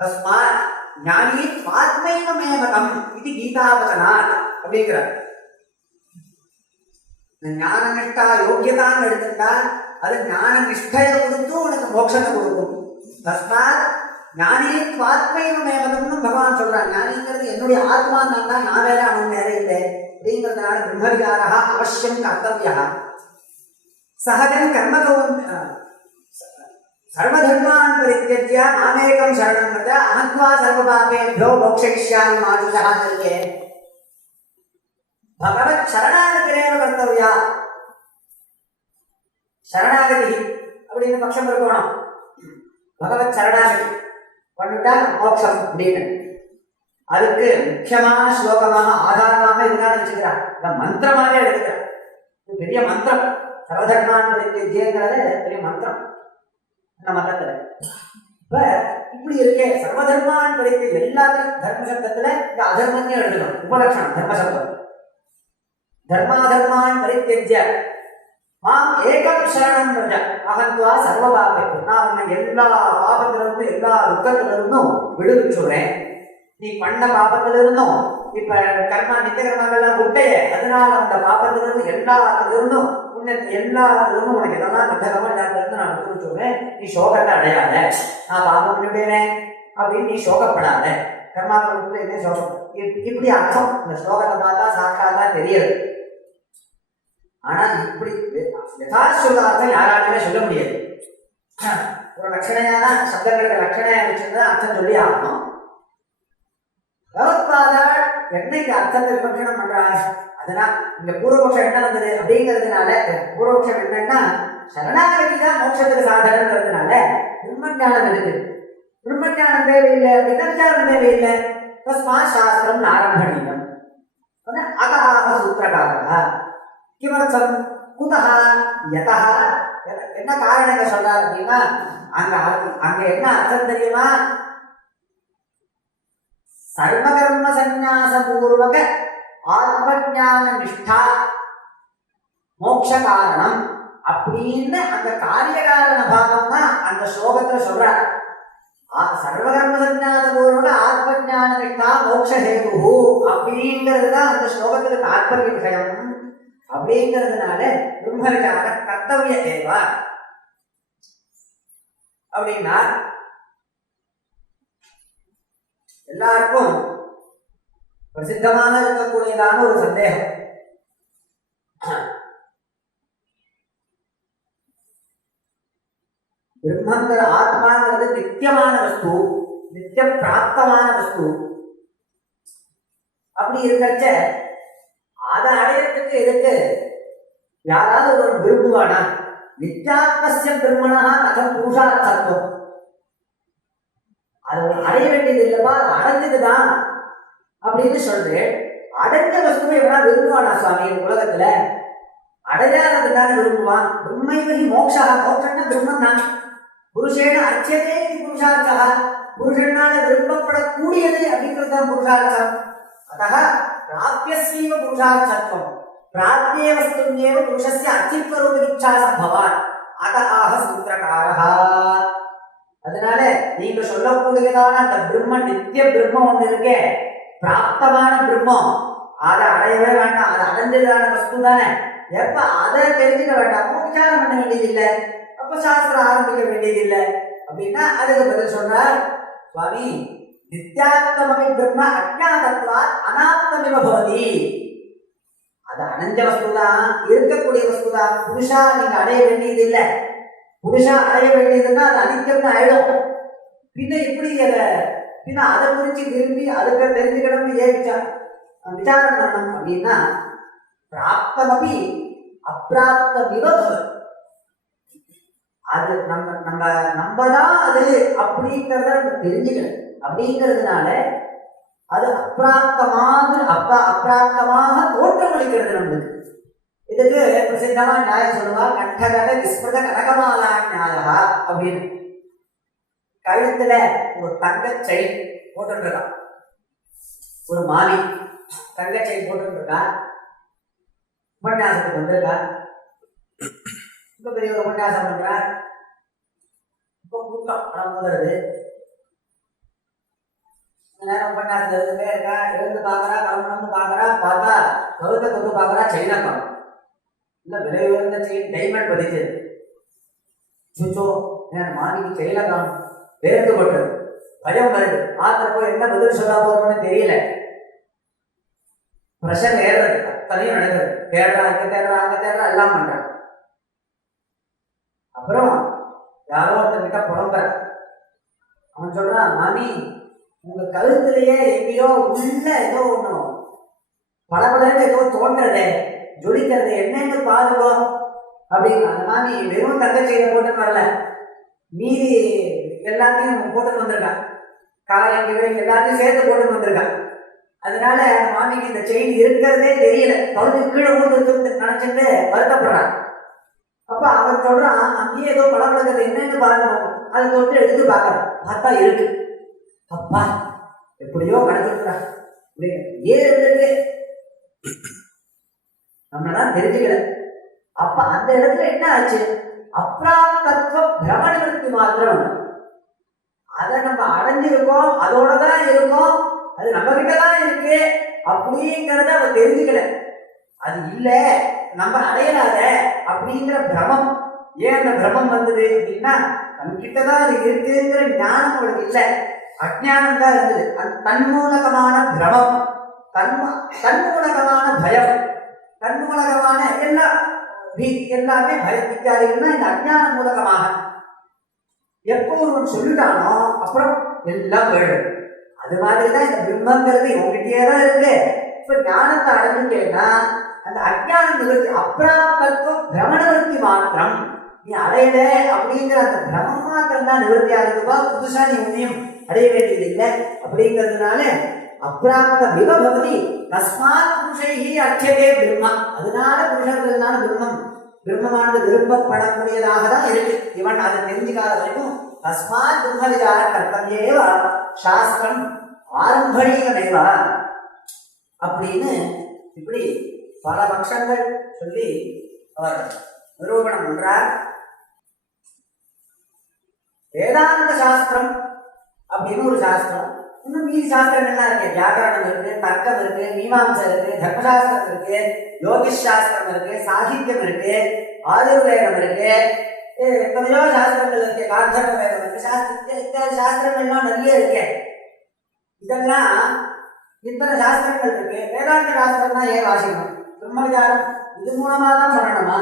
தஸ்மாத் ஞானி ஆத்மைவ மேமகம் இது கீதாவதனாத் அப்படிங்கிறார். ஞான நிஷ்டா யோகியதான்னு எடுத்துட்டா அது ஞான நிஷ்டைய கொடுத்து உனக்கு மோட்சத்தை கொடுக்கும். தஸ்மாத் ஞானி ஆத்மைவ மேமகம்னு பகவான் சொல்றான். ஞானிங்கிறது என்னுடைய ஆத்மா தான், நான் வேற அவன் வேற இல்லை அப்படிங்கிறதுனால பிரம்மவிசாரா அவசியம் கர்த்தவ்யா. சகஜன் கர்மகௌன் சர்வதர்மான் பரித்யஜ்ய மாமேகம் சரணம் வ்ரஜ அஹத்வா சர்வபாபேभ्यो மோக்ஷயிஷ்யாமி மாதுஷா சொல்லே. பகவத் சரணாகதிரேவ கர்த்தவ்யா. சரணாகதி அப்படின்னு பட்சம் இருக்கணும். பகவத் சரணாகதி பண்ணிட்டா மோட்சம் அப்படின்னு. அதுக்கு முக்கியமான ஸ்லோகமாக ஆதாரமாக இதுதான் வச்சுக்கிறார். இந்த மந்திரமாக எடுத்துக்கிறார். இது பெரிய மந்திரம். சர்வதர்மான் பரித்யஜ்யங்கிறது பெரிய மந்திரம் இந்த மதத்துல. இப்ப இப்படி இருக்கே சர்வதர்மான் பரித்து எல்லாத்தையும் தர்ம சப்தத்துல இந்த அதர்மத்தையும் எழுதணும். உபலட்சணம் தர்ம சப்தம். தர்மாதர்மான் பரித்தியஜ்ய மாம் ஏகம் சரணம் பிரஜ அகத்வா சர்வ பாபேத்து. நான் உன்னை எல்லா பாபத்திலிருந்தும் எல்லா துக்கத்திலிருந்தும் விடுவிச்சுடுறேன். நீ பண்ண பாபத்திலிருந்தும் இப்ப கர்மா நித்திய கர்மாக்கள்லாம் விட்டைய, அதனால அந்த பாபத்திலிருந்து எல்லாத்திலிருந்தும் எல்லாத்திலிருந்தும் உனக்கு எதெல்லாம் நித்த கர்மாத்திலிருந்து நான் விடுவிச்சுடுறேன். நீ சோகத்தை அடையாத, நான் பாபம் விடுவேனேன் அப்படின்னு நீ சோகப்படாத. கர்மாக்கள் விட்டு என்ன சோகம், இப்படி அர்த்தம். இந்த ஸ்லோகத்தை பார்த்தா சாட்சாத்தா தெரியாது. ஆனா இப்படி யதார்த்தம் யாராலுமே சொல்ல முடியாது. ஒரு லட்சணையான சப்தங்களுக்கு லட்சணையா வச்சிருந்தா அர்த்தம் சொல்லி ஆகணும். பகவத்பாதாள் என்னைக்கு அர்த்தத்தை விமர்சனம் பண்றாங்க, அதனால் இந்த பூர்வபக்ஷம் என்ன வந்தது அப்படிங்கிறதுனால, பூர்வபக்ஷம் என்னன்னா சரணாகதி தான் மோட்சத்துக்கு சாதனங்கிறதுனால பிரம்மஞானம் இருக்கு. பிரம்மஞானம் தேவையில்லை அப்படின்னா விசாரம் தேவையில்லை. தஸ்மா சாஸ்திரம் ஆரம்பணீயம். அகாக சூத்திரகாரா கிமர்த்தம் குதஹ யதஹ, என்ன காரணங்க சொல்றாரு அப்படின்னா அங்க என்ன அர்த்தம் தெரியுமா? சர்வகர்ம சந்நியாச பூர்வக ஆத்மஞான நிஷ்டா மோட்ச காரணம் அப்படின்னு அந்த காரியகாரண பாகம் தான் அந்த ஸ்லோகத்துல சொல்றார். சர்வகர்ம சந்நியாச பூர்வக ஆத்மஞான நிஷ்டா மோட்ச ஹேது அப்படிங்கிறது தான் அந்த ஸ்லோகத்துல தாற்பரிய விஷயம். அப்படிங்கிறதுனால பிரம்மவிச்சார கர்த்தவிய தேவா அப்படின்னா எல்லாருக்கும் பிரசித்தமாக இருக்கக்கூடியதான ஒரு சந்தேகம். பிரம்மங்கிற ஆத்மாங்கிறது நித்தியமான வஸ்து, நித்திய பிராப்தமான வஸ்து. அப்படி இருக்கச்ச அதை அடையறதுக்கு எதுக்கு யாராவது ஒரு விரும்புவானா? நித்யாத்மஸ்ய பிரம்மணா கதம் புருஷார்த்தத்துவம். அது அடைய வேண்டியது இல்லப்பா, அடைஞ்சதுதான் அப்படின்னு சொல்றேன். அடைஞ்ச வஸ்துவை எவனா விரும்புவானா சுவாமி உலகத்துல? அடையாததுதானே விரும்புவான். பிரம்மைவகி மோக்ஷா, மோட்சம்னா பிரம்மன் தான். புருஷேன அர்ச்சதே புருஷார்த்தா, புருஷனால விரும்பப்படக்கூடியது அப்படிங்கிறது தான் புருஷார்த்தம். அத்தः प्राप्यस्यैव पुरुषार्थत्वं प्राप्ये वस्तुन्येव पुरुषस्य अस्तित्वरूपनिच्छा संभवात् अतः सूत्रकारः. அதனால நீங்க சொல்லக்கூடியதான அந்த பிரம்ம நித்திய பிரம்மம் ஒன்று இருக்கே, பிராப்தமான பிரம்மம், அதை அடையவே வேண்டாம். அதை அடைஞ்சதான வஸ்து தானே. எப்ப அதை தெரிஞ்சுக்க வேண்டாம், விசாரம் பண்ண வேண்டியதில்லை, அப்ப சாஸ்திரம் ஆரம்பிக்க வேண்டியதில்லை அப்படின்னா அதுக்கு பதில் சொல்றார் சுவாமி. நித்யாத்மமி பிரம்ம அஜ்ஞாதத்வாத் அநாத்மமிவ பவதி. அது அடைஞ்ச வஸ்துதான், இருக்கக்கூடிய வஸ்துதான். புருஷா நீங்க அடைய வேண்டியது இல்லை. புருஷா அடைய வேண்டியதுன்னா அது அனித்தியம்னு ஆயிடும். பின்ன இப்படி அதை குறிச்சு விரும்பி அதுக்கு தெரிஞ்சுக்கணும்னு ஏன் விசாரம் பண்ணணும் அப்படின்னா பிராப்தமபி அப்பிராப்தமிவ பவதி. அது நம்மதான் அது அப்படிங்கிறத தெரிஞ்சுக்கணும். அப்படிங்கிறதுனால அது அப்பிராப்தமாக தோற்றமளிக்கிறது நம்மளுக்கு. இதுக்கு பிரசித்தமா நியாயம் சொல்லுவா, கண்டகட விஸ்மிருத கனகமாலா நியாயா அப்படின்னு. கழுத்துல ஒரு தங்க செயின் போட்டுருக்கான், ஒரு மாலி தங்க செயின் போட்டுருக்கா. உபன்யாசத்துக்கு வந்திருக்கா, இப்ப பெரிய ஒரு உபன்யாசம் பண்றார். இப்போ கூட்டம் பணம் போதுறது, நேரம் உபன்யாசம் எழுதுட்டே இருக்கா. எழுந்து பாக்குறா, கலந்து பாக்குறா, பார்த்தா கழுத்தை தொட்டு பாக்குறா, செயினா காணும். இல்ல விலை உயர்ந்த செயின், டைமண்ட் பதிச்சது. சுச்சோ மாணிக்கு செயில காணும், வேர்க்கப்பட்டது, பயம் வருது. ஆத்திரப்போ என்ன பதில் சொல்ல போறோம்னு தெரியல. பிரஷர் ஏறுறது, அத்தனையும் நடக்குது. தேடுறான், அங்க தேடுறான், அங்க தேடுறான், எல்லாம் பண்றான். அப்புறம் யாரோ ஒருத்தர்கிட்ட புலம்புற. அவன் சொல்றான், மாமி உங்க கழுத்துலயே எங்கேயோ உள்ள ஏதோ ஒண்ணு படபடன்னு ஏதோ தோன்றதே, ஜொலிக்கிறது, என்னன்னு பாருங்க அப்படின்னு. அந்த மாதிரி வெறும் தங்க செயினை போட்டு வரல, மீதி எல்லாத்தையும் போட்டு வந்திருக்கான். கால் எங்கேயோ எல்லாத்தையும் சேர்த்து போட்டு வந்திருக்கான். அதனால அந்த மாமிக்கு இந்த செயின் இருக்கிறதே தெரியல, தொடர்ந்து கீழே ஊந்து நினைச்சிட்டு வருத்தப்படுறான். அப்ப அவன் சொல்றான், அங்கேயே ஏதோ படப்படுகிறது, என்னன்னு பாருங்க. அதை தொட்டு எடுத்து பார்க்கறான், பார்த்தா இருக்கு. அப்பா எப்படியோ கிடைச்சிருக்கா, ஏன் இருந்திருக்கு நம்மளாம் தெரிஞ்சுக்கல. அப்ப அந்த இடத்துல என்ன ஆச்சு? அப்ராப்தத்துவம் பிரம நிவர்த்தி மாத்திரம். அதை நம்ம அடைஞ்சிருக்கோம், அதோடதான் இருக்கோம், அது நம்ம கிட்டதான் இருக்கு அப்படிங்கிறத அவ தெரிஞ்சுக்கல. அது இல்ல நம்ம அடையலாத அப்படிங்கிற பிரமம். ஏன் அந்த பிரமம் வந்தது அப்படின்னா, தன்கிட்டதான் அது இருக்குங்கிற ஞானம் அவளுக்கு இல்லை, அஜ்ஞானம் தான் இருந்தது. தன்மூலகமான பிரமம், தன்மூலகமான பயம், தன்மூலகமான எல்லாமே பயத்திக்காதுன்னா இந்த அஜ்ஞான மூலகமாக எப்போ ஒருவன் சொல்லிட்டானோ அப்புறம் எல்லாம் போயிடும். அது மாதிரிதான் இந்த பிரம்மங்கிறது உங்ககிட்டயே தான் இருக்கு. இப்ப ஞானத்தை அடைஞ்சுட்டேன்னா அந்த அஜ்ஞான நிவர்த்தி, அப்ராப்தத்துவம் பிரம நிவர்த்தி மாத்திரம். நீ அடையல அப்படிங்கிற அந்த பிரமம் மாத்திரம் தான் நிவர்த்தி ஆகுதுவா, புதுசா நீ உண்மையும் அடைய வேண்டியது இல்லை. அப்படிங்கிறதுனால அப்ராப்த விபவதி தஸ்மாத் புருஷைஹி அட்சதே பிரம்மா. அதனால புருஷர்களான பிரம்மமானது விரும்பப்படக்கூடியதாக தான் இருக்கு. இவன் அதை தெரிஞ்சுக்காத வரைக்கும் தஸ்மாத் பிரம்ம விசார கர்த்தவ்யேவ சாஸ்திரம் ஆரம்பணீயமேவா அப்படின்னு இப்படி பல பட்சங்கள் சொல்லி அவர் நிரூபணம் பண்றார். வேதாந்த சாஸ்திரம் அப்படின்னு ஒரு சாஸ்திரம், இன்னும் மீதி சாஸ்திரங்கள்லாம் இருக்கு. வியாக்கரணம் இருக்கு, தர்க்கம் இருக்கு, மீமாம்சை இருக்கு, தர்மசாஸ்திரம் இருக்கு, யோகிஷ் சாஸ்திரம் இருக்கு, சாகித்யம் இருக்கு, ஆயுர்வேதம் இருக்கு, எத்தனையோ சாஸ்திரங்கள் இருக்கு, காந்தர்வ வேதம் இருக்கு, இத்தனை சாஸ்திரங்கள்லாம் நிறைய இருக்கு. இதெல்லாம் இத்தனை சாஸ்திரங்கள் இருக்கு. வேதாந்த சாஸ்திரம் தான் ஏன் வாசிக்கணும்? பிரம்மவிசாரம் இது மூலமா தான் பண்ணணுமா?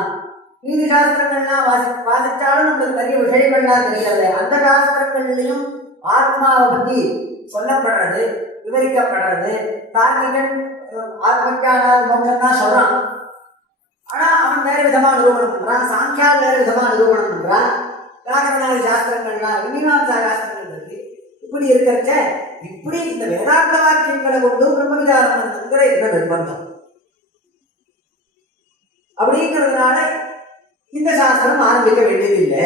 மீதி சாஸ்திரங்கள்லாம் வாசிச்சாலும் நம்மளுக்கு நிறைய விஷயங்கள்லாம் தெரியல. அந்த சாஸ்திரங்கள்லையும் ஆத்மாவை பற்றி சொல்லப்படுறது, விவரிக்கப்படுறது. தார்க்கிகன் ஆத்மஜானாத் மோட்சம் தான் சொல்றான், ஆனா அவன் வேற விதமா நிரூபணம் பண்றான். சாங்கியால் வேற விதமா நிரூபணம் பண்றான். வியாக்கரணாதி சாஸ்திரங்கள்லாம், மீமாம்சா சாஸ்திரங்கள் இருக்கு. இப்படி இருக்கிறச்ச இப்படி இந்த வேதாந்த வாக்கியங்களை கொண்டு பிரம்மவிசாரம் பண்ணுங்கிற என்ன நிர்பந்தம்? அப்படிங்கிறதுனால இந்த சாஸ்திரம் ஆரம்பிக்க வேண்டியதில்லை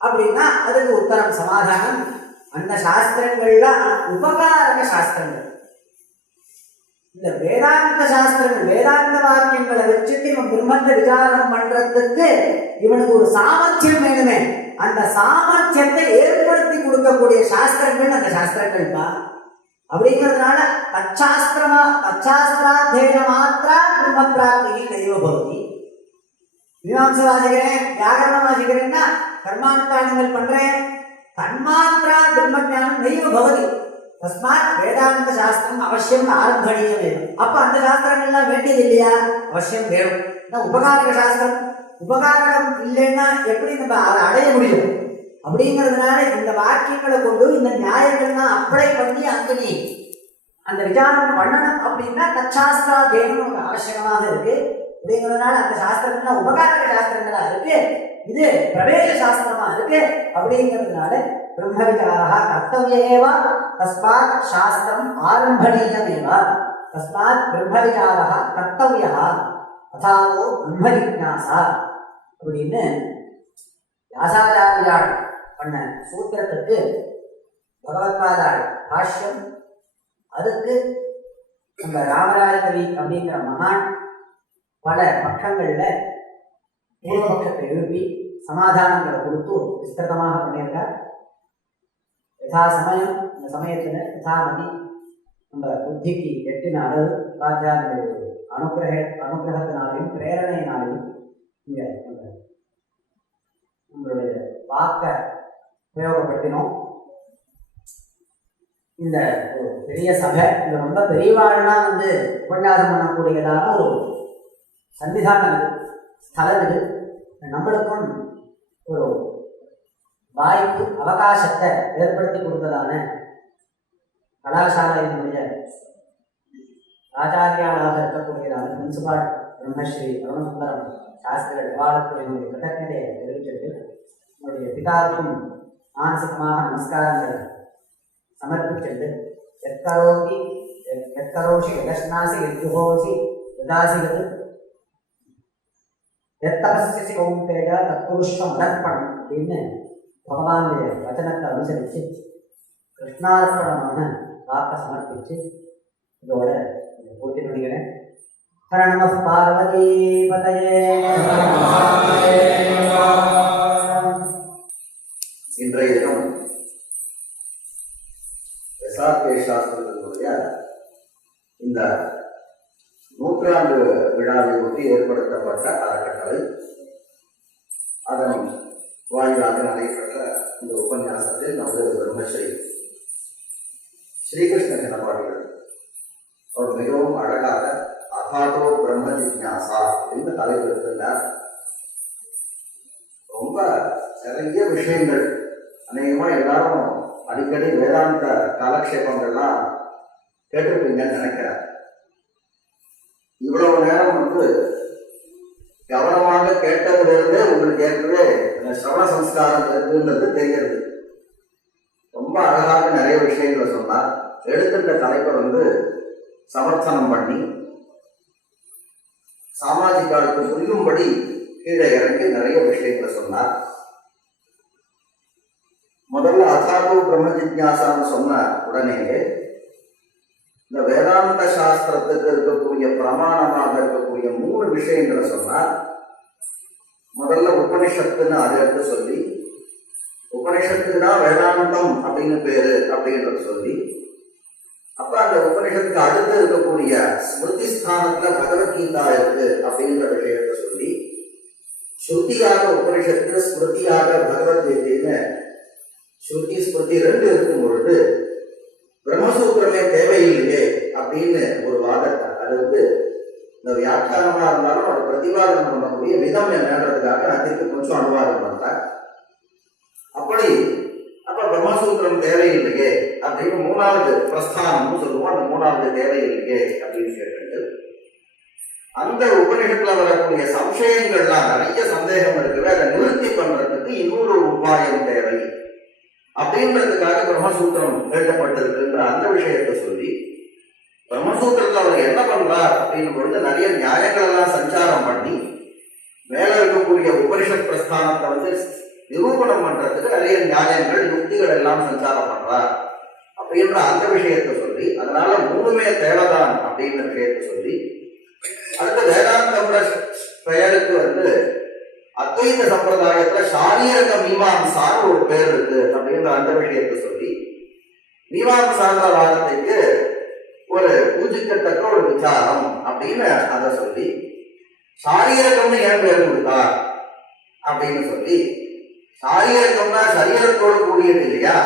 அப்படின்னா அதுக்கு உத்தரம் சமாதானம். அந்த சாஸ்திரங்கள்லாம் உபகாரக சாஸ்திரங்கள். இந்த வேதாந்த சாஸ்திரங்கள், வேதாந்த வாக்கியங்களை வச்சுட்டு இவன் பிரம்மத்தை விசாரம் பண்றதுக்கு இவனுக்கு ஒரு சாமர்த்தியம் வேணுமே. அந்த சாமர்த்தியத்தை ஏற்படுத்தி கொடுக்கக்கூடிய சாஸ்திரங்கள் அந்த சாஸ்திரங்கள் தான். அப்படிங்கிறதுனால தச்சாஸ்திராத்தேன மாத்திரா பிரம்ம பிராப்தி தெய்வ பவதி. மீமாம்சை வாசிக்கிறேன், வியாக்கரணம் வாசிக்கிறேன்னா கர்மானுஷ்டானங்கள் பண்றேன், தன்மாத்திரா பிரம்மஞானம் தெய்வ பவதி. தஸ்மாத் வேதாந்த சாஸ்திரம் அவசியம் ஆரம்பணீயம் வேணும். அப்ப அந்த சாஸ்திரங்கள்லாம் வேண்டியது இல்லையா? அவசியம் வேணும். உபகாரக சாஸ்திரம், உபகாரம் இல்லைன்னா எப்படி நம்ம அதை அடைய முடியும்? அப்படிங்கிறதுனால இந்த வாக்கியங்களை கொண்டு இந்த நியாயங்கள்லாம் அப்ளை பண்ணி அங்க நீ அந்த விசாரம் பண்ணணும் அப்படின்னா தச்சாஸ்திரா தேவனும் அவசியமாக இருக்கு. அப்படிங்கிறதுனால அந்த சாஸ்திரங்கள்லாம் உபகாரக சாஸ்திரங்களா இருக்கு, இது பிரவேச சாஸ்திரமா இருக்கு. அப்படிங்கிறதுனால பிரம்ம விசாரா கர்த்தவ்யேவா தஸ்மாத் சாஸ்திரம் ஆரம்பணீயமேவா. தஸ்மாத் பிரம்ம விசாரா கர்த்தவ்யா அதாவோ பிரம்ம ஜிக்ஞாசா அப்படின்னு வியாசாச்சாரியால் பண்ண சூத்திரத்துக்கு பகவத்பாதாள் பாஷ்யம். அதுக்கு நம்ம ராமராய கவி அப்படிங்கிற மகான் பல பக்கங்கள்ல பூர்வபட்சத்தை எழுப்பி சமாதானங்களை கொடுத்து விஸ்திருதமாக பண்ணியிருக்கார். யதா சமயம், இந்த சமயத்துல யதா நதி நம்ம புத்திக்கு எட்டின அளவு ராஜாவுடைய அனுகிரகத்தினாலையும் பிரேரணையினாலையும் இங்க நம்மளுடைய வாக்க உபயோகப்படுத்தினோம். இந்த ஒரு பெரிய சபை, இந்த ரொம்ப பெரியவாள்லாம் உபன்யாசம் பண்ணக்கூடியதான ஒரு சன்னிதானம் இது, ஸ்தலம் இது. நம்மளுக்கும் ஒரு வாய்ப்பு அவகாசத்தை ஏற்படுத்தி கொடுத்ததான கலாசாலையினுடைய ஆச்சாரியாளாக இருக்கக்கூடியதான பிரின்சிபால் பிரம்மஸ்ரீ அருணசுந்தரம் சாஸ்திர நிவாளத்துக்கு என்னுடைய கிருத்தஜதையை தெரிவிச்சிட்டு என்னுடைய பிதாவுக்கும் மானசிகமாக நமஸ்காரங்கள் சமர்ப்பிச்சது. எத்தரோஷி யதஸ்நாசி யத்யுஹோசி யதாசிகது எத்தபஸ்யசி கௌந்தேய தத்புருஷம் அர்ப்பணம் அப்படின்னு பகவானுடைய வச்சனத்தை அனுசரித்து கிருஷ்ணார்ப்பணமான வாக்க சமர்ப்பித்து இதோட பூர்த்தி பண்ணிக்கிறேன். ஹர நம பார்வதி பதயே. இன்றைய தினம் எஸ்ஆர்கே சாஸ்திரத்தினுடைய இந்த 100ஆண்டு விழாவை ஒட்டி ஏற்படுத்தப்பட்ட அறக்கட்டளை, அதன் வாயிலாக நடைபெற்ற இந்த உபன்யாசத்தில் நமது பிரம்மஸ்ரீ ஸ்ரீகிருஷ்ண கணபாடிகள் அவர் மிகவும் அழகாக அகாதோ பிரம்ம ஜிக்ஞாசா அப்படின்னு தலைப்பு எடுத்திருந்தார். ரொம்ப நிறைய விஷயங்கள், அநேகமா எல்லாரும் அடிக்கடி வேதாந்த காலக்ஷேபங்கள்லாம் கேட்டிருப்பீங்கன்னு நினைக்கிறேன். இவ்வளவு நேரம் கவனமாக கேட்டதிலிருந்தே உங்களுக்கு ஏற்கனவே சிரவண சம்ஸ்காரம் இருக்குன்றது தெரிகிறது. ரொம்ப அழகாக நிறைய விஷயங்களை சொன்னார். எடுத்துட்ட தலைப்பை சமர்த்தனம் பண்ணி சாமாஜிகாலுக்கு புரியும்படி கீழே இறங்கி நிறைய விஷயங்களை சொன்னார். முதல்ல அசாது பிரம்ம ஜிக்ஞாசான்னு சொன்ன உடனேயே இந்த வேதாந்த சாஸ்திரத்துக்கு இருக்கக்கூடிய பிரமாணமாக இருக்கக்கூடிய 3 விஷயங்களை சொன்னார். முதல்ல உபனிஷத்துன்னு அதை எடுத்து சொல்லி, உபனிஷத்துக்கு தான் வேதாந்தம் அப்படின்னு பேரு அப்படின்றத சொல்லி, அப்ப அந்த உபனிஷத்துக்கு அடுத்து இருக்கக்கூடிய ஸ்மிருதி ஸ்தானத்துல பகவத்கீதா இருக்கு அப்படின்ற விஷயத்த சொல்லி, ஸ்ருதியாக உபனிஷத்து, ஸ்மிருதியாக பகவத்கீதைன்னு ஸ்ருதி ஸ்மிருதி 2 இருக்கும் பொழுது பிரம்மசூத்திரமே தேவையில்லையே அப்படின்னு ஒரு வாதத்தை, அது இந்த வியாக்கியானமா இருந்தாலும் அதை பிரதிபாதனம் பண்ணக்கூடிய விதம் என்னன்றதுக்காக அதுக்கு கொஞ்சம் அனுவாதம் பண்றார். அப்ப பிரம்மசூத்திரம் தேவையில்லையே அப்படின்னு 3வது பிரஸ்தானம்னு சொல்லுவோம். அந்த 3வது தேவையில்லையே அப்படின்னு கேட்டு அந்த உபநிஷத்துல வரக்கூடிய சம்சயங்கள்லாம் நிறைய சந்தேகம் இருக்குது, அதை நிவர்த்தி பண்றதுக்கு இன்னொரு உபாயம் தேவை அப்படின்றதுக்காக பிரம்மசூத்திரம் எழுதப்பட்டிருக்குன்ற அந்த விஷயத்தை சொல்லி, பிரம்மசூத்திரத்தில் அவர் என்ன பண்றார் அப்படின்னும் பொழுது நிறைய நியாயங்கள் எல்லாம் சஞ்சாரம் பண்ணி மேல இருக்கக்கூடிய உபனிஷத் பிரஸ்தானத்தை நிரூபணம் பண்றதுக்கு நிறைய நியாயங்கள் யுக்திகள் எல்லாம் சஞ்சாரம் பண்றார் அப்படின்ற அந்த விஷயத்தை சொல்லி, அதனால 3மே தேவைதான் அப்படின்ற விஷயத்தை சொல்லி, அடுத்த வேதாந்தம்ன்ற பெயருக்கு அத்வைத சம்பிரதாயத்துல சாரீரக மீமாம்சான்னு ஒரு பேர் இருக்கு அப்படின்ற அந்த விஷயத்தை சொல்லி, மீமாம்சான்ற வாதத்துக்கு ஒரு பூஜிக்கத்தக்க ஒரு விசாரம் அப்படின்னு அதை சொல்லி, சாரீரகம்னு ஏன் பேர் கொடுத்தார் அப்படின்னு சொல்லி, சாரீரகம்னா சரீரத்தோடு கூடியது இல்லையா,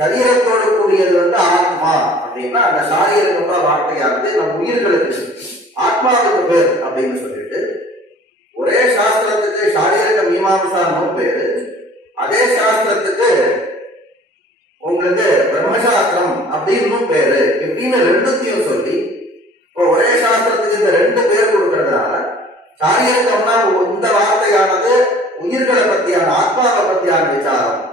சரீரத்தோடு கூடியது ஆத்மா அப்படின்னா அந்த சாரீரகம்ன்ற வார்த்தையானது நம் உயிர்களுக்கு ஆத்மாவுக்கு பேர் அப்படின்னு சொல்லிட்டு, ஒரே சாஸ்திரத்துக்கு சாரீரக மீமாம்சான்னு பேரு, அதே சாஸ்திரத்துக்கு உங்களுக்கு பிரம்மசாஸ்திரம் அப்படின்னு பேரு இப்படின்னு 2த்தையும் சொல்லி, இப்போ ஒரே சாஸ்திரத்துக்கு இந்த 2 பேர் கொடுக்கறதுனால சாரீரகம்னா இந்த வார்த்தையானது உயிர்களை பத்தியான ஆத்மாவை பத்தியான விசாரம்,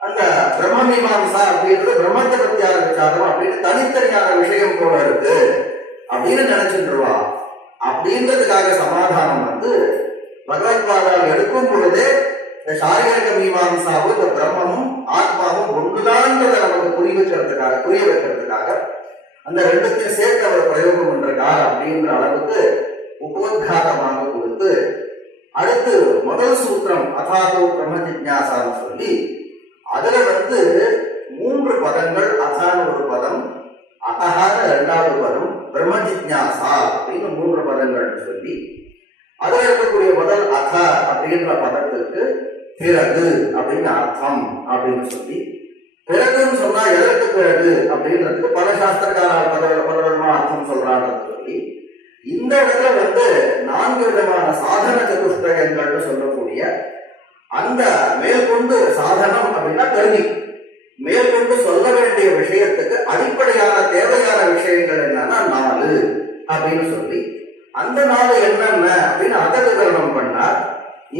அந்த பிரம்ம மீமாம்சா அப்படின்றது பிரம்மத்தை பத்தியான விசாரம் அப்படின்னு தனித்தனியான விஷயம் போல இருக்கு அப்படின்னு நினைச்சுருவா. அப்படின்றதுக்காக சமாதானம் பகவத்பாதால் எடுக்கும் பொழுதே இந்த சாரீரக மீமாம்சாவும் இந்த பிரம்மமும் ஆத்மாவும் ஒன்றுதான்றதை நமக்கு புரிய வைக்கிறதுக்காக அந்த 2த்தையும் சேர்த்து அவர் பிரயோகம் பண்றார் அப்படின்ற அளவுக்கு உபோத்காதமாக கொடுத்து, அடுத்து முதல் சூத்திரம் அதாதோ பிரம்ம ஜிக்ஞாசான்னு சொல்லி, அதுல 3 பதங்கள், அதான ஒரு பதம், அகஹான 2வது பதம், பிரம்ம ஜிக்ஞாசா அப்படின்னு 3 பதங்கள் சொல்லி, அதுல இருக்கக்கூடிய முதல் அத அப்படின்ற பதத்திற்கு பிறகு அப்படின்னு அர்த்தம் அப்படின்னு சொல்லி, பிறகுன்னு சொன்னா எதற்கு பிறகு அப்படின்றதுக்கு பல சாஸ்திரக்கார பலவிதமான அர்த்தம் சொல்றாங்கன்னு சொல்லி, இந்த இடத்துல 4 விதமான சாதன சதுஷ்டயங்கள்னு சொல்லக்கூடிய அந்த மேற்கொண்டு சாதனம் அப்படின்னா கருவி, மேற்கொண்டு சொல்ல வேண்டிய விஷயத்துக்கு அடிப்படையான தேவையான விஷயங்கள் என்னன்னா 4 அப்படின்னு சொல்லி, அந்த 4 என்னென்ன அப்படின்னு அதை விவரணம் பண்ணார்.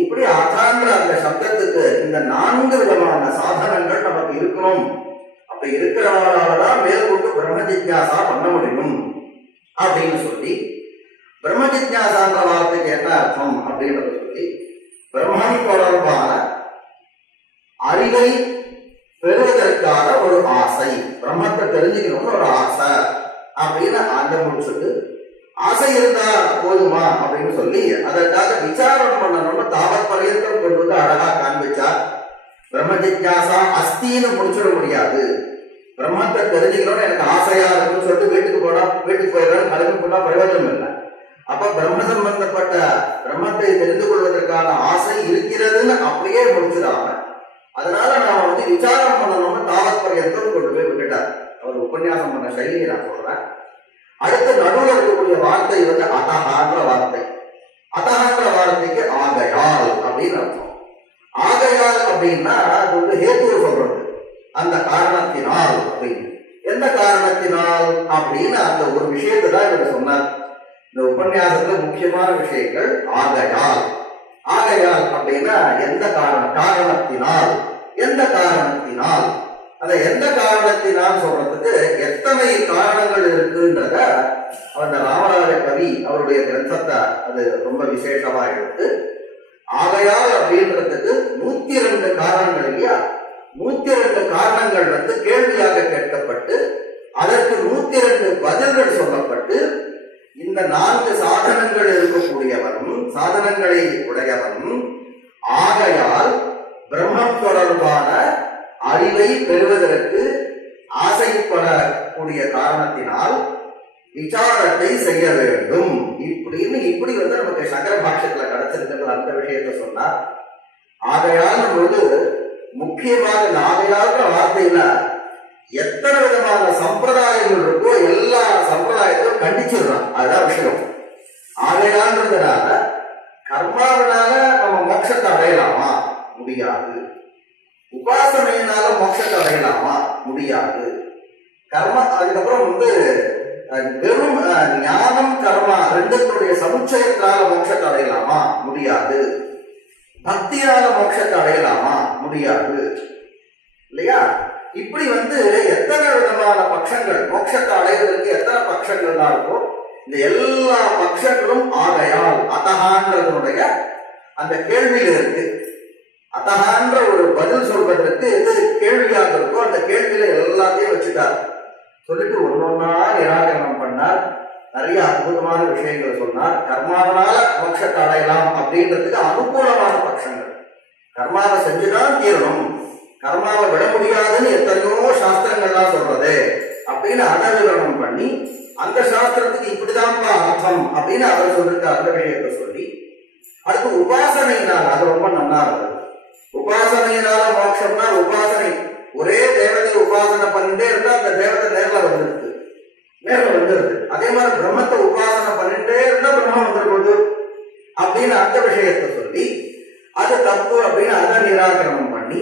இப்படி அதான்ற அந்த சப்தத்துக்கு இந்த 4 விதமான சாதனங்கள் நமக்கு இருக்கணும், அப்படி இருக்கிறவரால்தான் மேற்கொண்டு பிரம்ம ஜிக்ஞாசா பண்ண முடியும் அப்படின்னு சொல்லி, பிரம்ம ஜிக்ஞாசான்ற வார்த்தைக்கு என்ன அர்த்தம் அப்படின்றத சொல்லி, பிரம்மன் தொடர்பான அறிவை பெறுவதற்கான ஒரு ஆசை, பிரம்மத்தை தெரிஞ்சுக்கணும்னு ஒரு ஆசை அப்படின்னு அந்த முடிச்சுட்டு, ஆசை இருந்தா போதுமா அப்படின்னு சொல்லி அதற்காக விசாரம் பண்ணணும்னு தாவத் பரியந்தம் கொண்டு வந்து அழகா காண்பிச்சார். பிரம்ம ஜிக்ஞாசா அஸ்தின்னு முடிச்சிட முடியாது. பிரம்மத்தை தெரிஞ்சுக்கணும்னு எனக்கு ஆசையா இருக்குன்னு சொல்லிட்டு வீட்டுக்கு போயிடலாம், கலந்து போனா பிரயோஜனம் இல்லை. அப்ப பிரம்ம சம்பந்தப்பட்ட பிரம்மத்தை தெரிந்து கொள்வதற்கான ஆசை இருக்கிறதுன்னு அப்படியே முடிச்சிடாம, அதனால நான் வந்து விசாரம் பண்ணணும்னு தாவத் பரியந்தம் கொண்டு போய் விட்டுட்டார். அவர் உபன்யாசம் பண்ண சைலியை நான் சொல்றேன். அடுத்து நடுவில் இருக்கக்கூடிய வார்த்தை வந்து அதஹான்ற வார்த்தை. அதஹான்ற வார்த்தைக்கு ஆகையால் அப்படின்னு அர்த்தம். ஆகையால் அப்படின்னா அது வந்து ஹேத்துவ சொல்றது, அந்த காரணத்தினால் அப்படின்னு. எந்த காரணத்தினால் அப்படின்னு அந்த ஒரு விஷயத்தை தான் இவர் சொன்னார். இந்த உபன்யாசத்துல முக்கியமான விஷயங்கள் ஆகையால். ஆகையால் அப்படின்னா எந்த காரணத்தினால், எந்த காரணத்தினால், அந்த எந்த காரணத்தினால் சொல்றதுக்கு எத்தனை காரணங்கள் இருக்குன்றத அந்த ராமராஜ கவி அவருடைய கிரந்தத்தை அது ரொம்ப விசேஷமா எடுத்து, ஆகையால் அப்படின்றதுக்கு 102 காரணங்கள் இல்லையா, 102 காரணங்கள் வந்து கேள்வியாக கேட்கப்பட்டு அதற்கு 102 பதில்கள் சொல்லப்பட்டு, இந்த 4 சாதனங்கள் இருக்கக்கூடியவனும் சாதனங்களை உடையவனும் ஆகையால் பிரம்மம் தொடர்பான அறிவை பெறுவதற்கு ஆசைப்படக்கூடிய காரணத்தினால் விசாரத்தை செய்ய வேண்டும் இப்படி வந்து நமக்கு சங்கர பாஷ்யத்துல கிடைச்சிருக்கிற அந்த விஷயத்தை சொன்னார். ஆகையால் போது முக்கியமாக இந்த ஆகையால்ன்ற வார்த்தையில எத்தனை விதமான சம்பிரதாயங்கள் இருக்கோ எல்லா சம்பிரதாயத்தையும் கண்டிச்சிடுறான். அதுதான் விஷயம். ஆகையால்ன்றதுனால கர்மாவினால நம்ம மோட்சத்தை அடையலாமா? முடியாது. உபாசனையினால மோட்சத்தை அடையலாமா? முடியாது. கர்மா அதுக்கப்புறம் வந்து வெறும் ஞானம் கர்மா ரெண்டுத்துடைய சமுச்சயத்தினால மோட்சத்தை அடையலாமா? முடியாது. பக்தியால மோட்சத்தை அடையலாமா? முடியாது. இல்லையா? இப்படி வந்து எத்தனை விதமான பட்சங்கள், மோட்சத்தை அடைவதற்கு எத்தனை பட்சங்கள் தான் இருக்கும். இந்த எல்லா பட்சங்களும் ஆகையால் அதஹான்றதனுடைய அந்த கேள்வியில் இருக்கு. அதஹான்ற ஒரு பதில் சொல்வதற்கு எது கேள்வியாக இருக்கோ அந்த கேள்வியில எல்லாத்தையும் வச்சுட்டார். சொல்லிட்டு ஒன்னொன்னா நிராகரணம் பண்ணார். நிறைய அற்புதமான விஷயங்களை சொன்னார். கர்மாவனால மோட்சத்தை அடையலாம் அப்படின்றதுக்கு அனுகூலமான பட்சங்கள். கர்மாவை செஞ்சுதான் தீரணும், கர்மாவை விட முடியாதுன்னு எத்தனையோ சாஸ்திரங்கள்லாம் சொல்றது அப்படின்னு அதை விவரணம் பண்ணி, அந்த சாஸ்திரத்துக்கு இப்படிதான்ப்பா அர்த்தம் அப்படின்னு அவர் சொல்லிருக்க அந்த விஷயத்தை சொல்லி, அடுத்து உபாசனையினால் அது ரொம்ப நல்லா இருந்தது. உபாசனையினால மோட்சம்னா உபாசனை ஒரே தேவதை உபாசனை பண்ணிட்டே இருந்தா அந்த தேவதை நேரில் வந்துருது. அதே மாதிரி பிரம்மத்தை உபாசனை பண்ணிட்டே இருந்தா பிரம்மம் வந்துருக்குது அப்படின்னு அந்த விஷயத்தை சொல்லி, அது தப்பு அப்படின்னு அதை நிராகரணம் பண்ணி,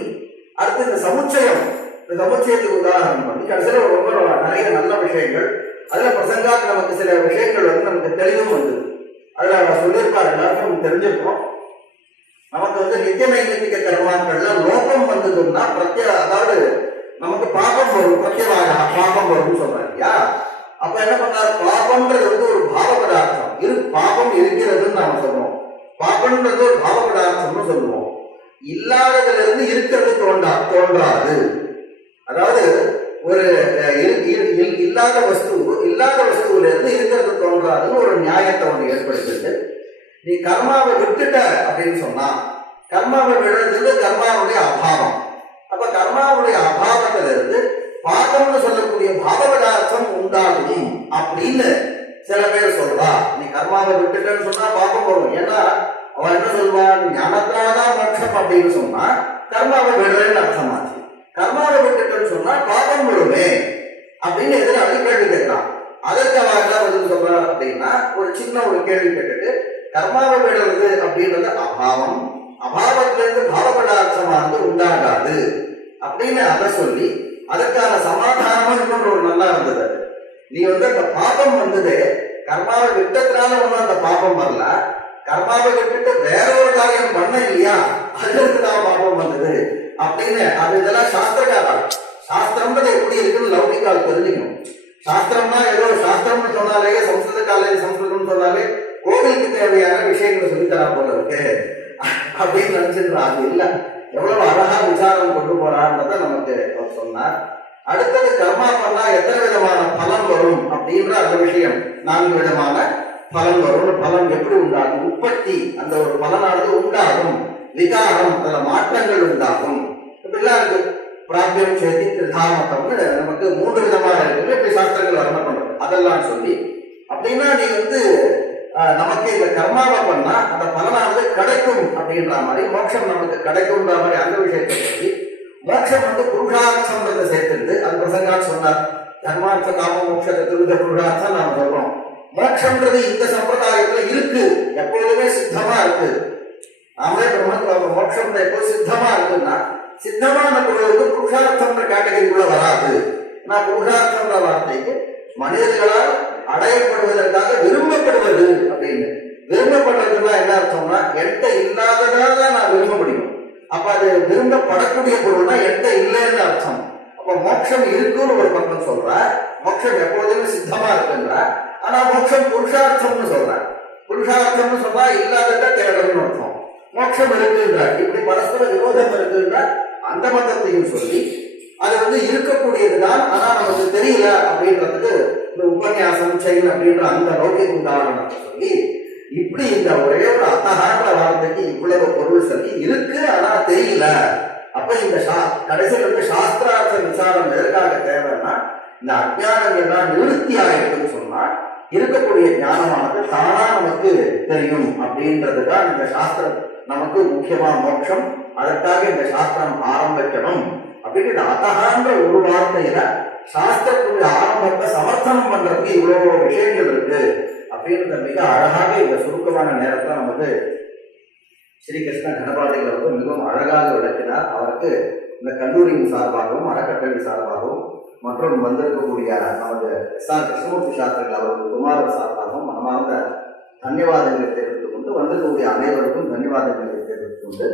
அடுத்து இந்த சமுச்சயத்துக்கு உதாரணம் பண்ணி கடைசியில் ரொம்ப நிறைய நல்ல விஷயங்கள், அதுல பிரசங்காத்து நமக்கு சில விஷயங்கள் வந்து நமக்கு தெளிவும் வந்தது. அதுல அவர் சொல்லியிருப்பாரு, எல்லாருக்கும் நமக்கு தெரிஞ்சிருக்கோம். நமக்கு வந்து நித்திய நைமித்திக கர்மாக்கள்ல லோகம் வந்ததுன்னா அதாவது நமக்கு பாபம் வரும், பிரத்யவாக பாபம் வரும்னு சொல்றாங்க இல்லையா. அப்ப என்ன பண்ணாரு, பாபம்ன்றது வந்து ஒரு பாவ பதார்த்தம். பாபம் இருக்கிறதுன்னு நாம சொல்றோம். பாபம்ன்றது ஒரு பாவ பதார்த்தம்னு சொல்லுவோம். இல்லாததுல இருந்து இருக்கிறது தோன்றாது. அதாவது ஒரு இல்லாத வஸ்துவில இருந்து இருக்கிறது தோன்றாதுன்னு ஒரு நியாயத்தை ஒன்று ஏற்படுத்துது. நீ கர்மாவை விட்டுட்ட அப்படின்னு சொன்னா, கர்மாவை விடுறது கர்மாவுடைய அபாவம். அப்ப கர்மாவுடைய அபாவத்துல இருந்து பாபம்னு சொல்லக்கூடிய பாவ பதார்த்தம் உண்டாகும் அப்படின்னு சில பேர் சொல்றா. நீ கர்மாவை விட்டுட்டன்னு சொன்னா பாபம் வரும். ஏன்னா அவன் என்ன சொல்வான், ஞானத்தாதான் மோட்சம் அப்படின்னு சொன்னா கர்மாவை விடுறேன்னு அர்த்தமாச்சு. கர்மாவை விட்டுட்டன்னு சொன்னா பாபம் விடுமே அப்படின்னு எதிராளி கேள்வி கேட்கலாம். அதற்கு அவன் என்ன பதில் சொல்றான் அப்படின்னா, ஒரு சின்ன ஒரு கேள்வி கேட்டுட்டு, கர்மாவை விடுறது அப்படின்றது அபாவம், அபாவத்திலிருந்து பாவ பதார்த்தமானது உண்டாகாது அப்படின்னு அதை சொல்லி, அதற்கான சமாதானமும் இன்னொன்று ஒரு நல்லா இருந்தது. நீ வந்து அந்த பாபம் வந்தது கர்மாவை விட்டதுனால ஒன்றும் அந்த பாபம் வரல, கர்மாவை விட்டுட்டு வேற ஒரு காரியம் பண்ண இல்லையா, அதுல இருக்குதான் பாபம் வந்தது அப்படின்னு. அது இதெல்லாம் சாஸ்திரக்காரா. சாஸ்திரம்ன்றது எப்படி இருக்குன்னு லௌகிக்கால் தெரிஞ்சுக்கணும். சாஸ்திரம்னா ஏதோ சாஸ்திரம்னு சொன்னாலே சம்ஸ்கிருத காலேஜ் சம்ஸ்கிருதம்னு சொன்னாலே கோவிலுக்கு தேவையான விஷயங்களை சொல்லித்தரா போல இருக்கு அப்படின்னு நினைச்சிருந்தா. அது இல்லை. எவ்வளவு அழகா விசாரம் கொண்டு போறான்றத நமக்கு அவர் சொன்னார். அடுத்தது கர்மா பண்ணா எத்தனை விதமான பலன் வரும் அப்படின்ற அந்த விஷயம். 4 விதமான பலன் வரும். பலன் எப்படி உண்டாகும்? உற்பத்தி, அந்த ஒரு பலனானது உண்டாகும். விகாரம், அதுல மாற்றங்கள் உண்டாகும். இப்படிலாம் இருக்கு. பிராபியம் சேதி திருதாமத்தம்னு நமக்கு 3 விதமான இருக்கு. இப்படி சாஸ்திரங்கள் வர்ணனை பண்றது அதெல்லாம் சொல்லி, அப்படின்னா நீ நமக்கு இந்த கர்மாவை பண்ணா அந்த பலனானது கிடைக்கும் அப்படின்ற மாதிரி, மோட்சம் நமக்கு கிடைக்கும்ன்ற மாதிரி அந்த விஷயத்தை சொல்லி, மோட்சம் புருஷார்த்தம்ன்றதை சேர்த்துருந்து அது பிரசங்கா சொன்னார். தர்மார்த்த காம மோட்ச சதுர்வித புருஷார்த்தம் நாம சொல்றோம். மோட்சம்ன்றது இந்த சம்பிரதாயத்துல இருக்கு, எப்போதுமே சித்தமா இருக்கு. நாமளே பிரம்ம மோட்சம் எப்போ சித்தமா இருக்குன்னா, சித்தமான பொருள் புருஷார்த்தம்ன்ற கேட்டகரிக்குள்ள வராது. நான் புருஷார்த்தம்ன்ற வார்த்தைக்கு மனிதர்களால் அடையப்படுவதற்காக விரும்பப்படுவது அப்படின்னு. விரும்பப்படுறதுன்னா என்ன அர்த்தம்னா, என்கிட்ட இல்லாததான் நான் விரும்ப முடியும். அப்ப அது விரும்பப்படக்கூடிய பொருள்னா என்கிட்ட இல்லைன்னு அர்த்தம். அப்ப மோட்சம் இருக்குன்னு ஒரு பக்கம் சொல்ற, மோட்சம் எப்போதுமே சித்தமா இருக்குன்ற. ஆனா மோட்சம் புருஷார்த்தம்னு சொல்ற. புருஷார்த்தம்னு சொன்னா இல்லாதத தேடணும்னு அர்த்தம். மோட்சம் இருக்குன்ற, இப்படி பரஸ்பர விரோதம் இருக்குன்ற அந்த மதத்தையும் சொல்லி, அது இருக்கக்கூடியதுதான், ஆனா நமக்கு தெரியல அப்படின்றதுக்கு இந்த உபன்யாசம் செயல் அப்படின்ற அந்த லௌகிக உதாரணத்தை சொல்லி, இப்படி இந்த ஒரே ஒரு அத்தகான்ற வார்த்தைக்கு இவ்வளவு பொருள் சொல்லி இருக்கு, ஆனா தெரியல. அப்ப இந்த கடைசியில் சாஸ்திரார்த்த விசாரம் எதற்காக தேவைன்னா, இந்த அஜ்ஞானங்கள்லாம் நிவர்த்தி ஆகிருக்குன்னு சொன்னா இருக்கக்கூடிய ஞானமானது தானா நமக்கு தெரியும் அப்படின்றதுதான் இந்த சாஸ்திரம் நமக்கு முக்கியமா மோட்சம். அதற்காக இந்த சாஸ்திரம் ஆரம்பிக்கணும் அப்படின்னு இந்த அத்தகான்ற ஒரு வார்த்தையில சாஸ்திரத்துடைய ஆரம்பத்தை சமர்த்தனம் பண்றதுக்கு இவ்வளவு விஷயங்கள் இருக்கு அப்படின்றத மிக அழகாக இந்த சுருக்கமான நேரத்துல நமக்கு ஸ்ரீகிருஷ்ண கணபாதிகள் மிகவும் அழகாக விளக்கினார். அவருக்கு இந்த கல்லூரியின் சார்பாகவும் அறக்கட்டளை சார்பாகவும் மற்றும் வந்திருக்கக்கூடிய நமது எஸ்.ஆர். கிருஷ்ணமூர்த்தி சாஸ்திரிகள் அவர்கள் குமாரர் சார்பாகவும் மனமார்ந்த தன்யவாதங்களை தெரிவித்துக் கொண்டு, வந்திருக்கக்கூடிய அனைவருக்கும் தன்யவாதங்களை தெரிவித்துக் கொண்டு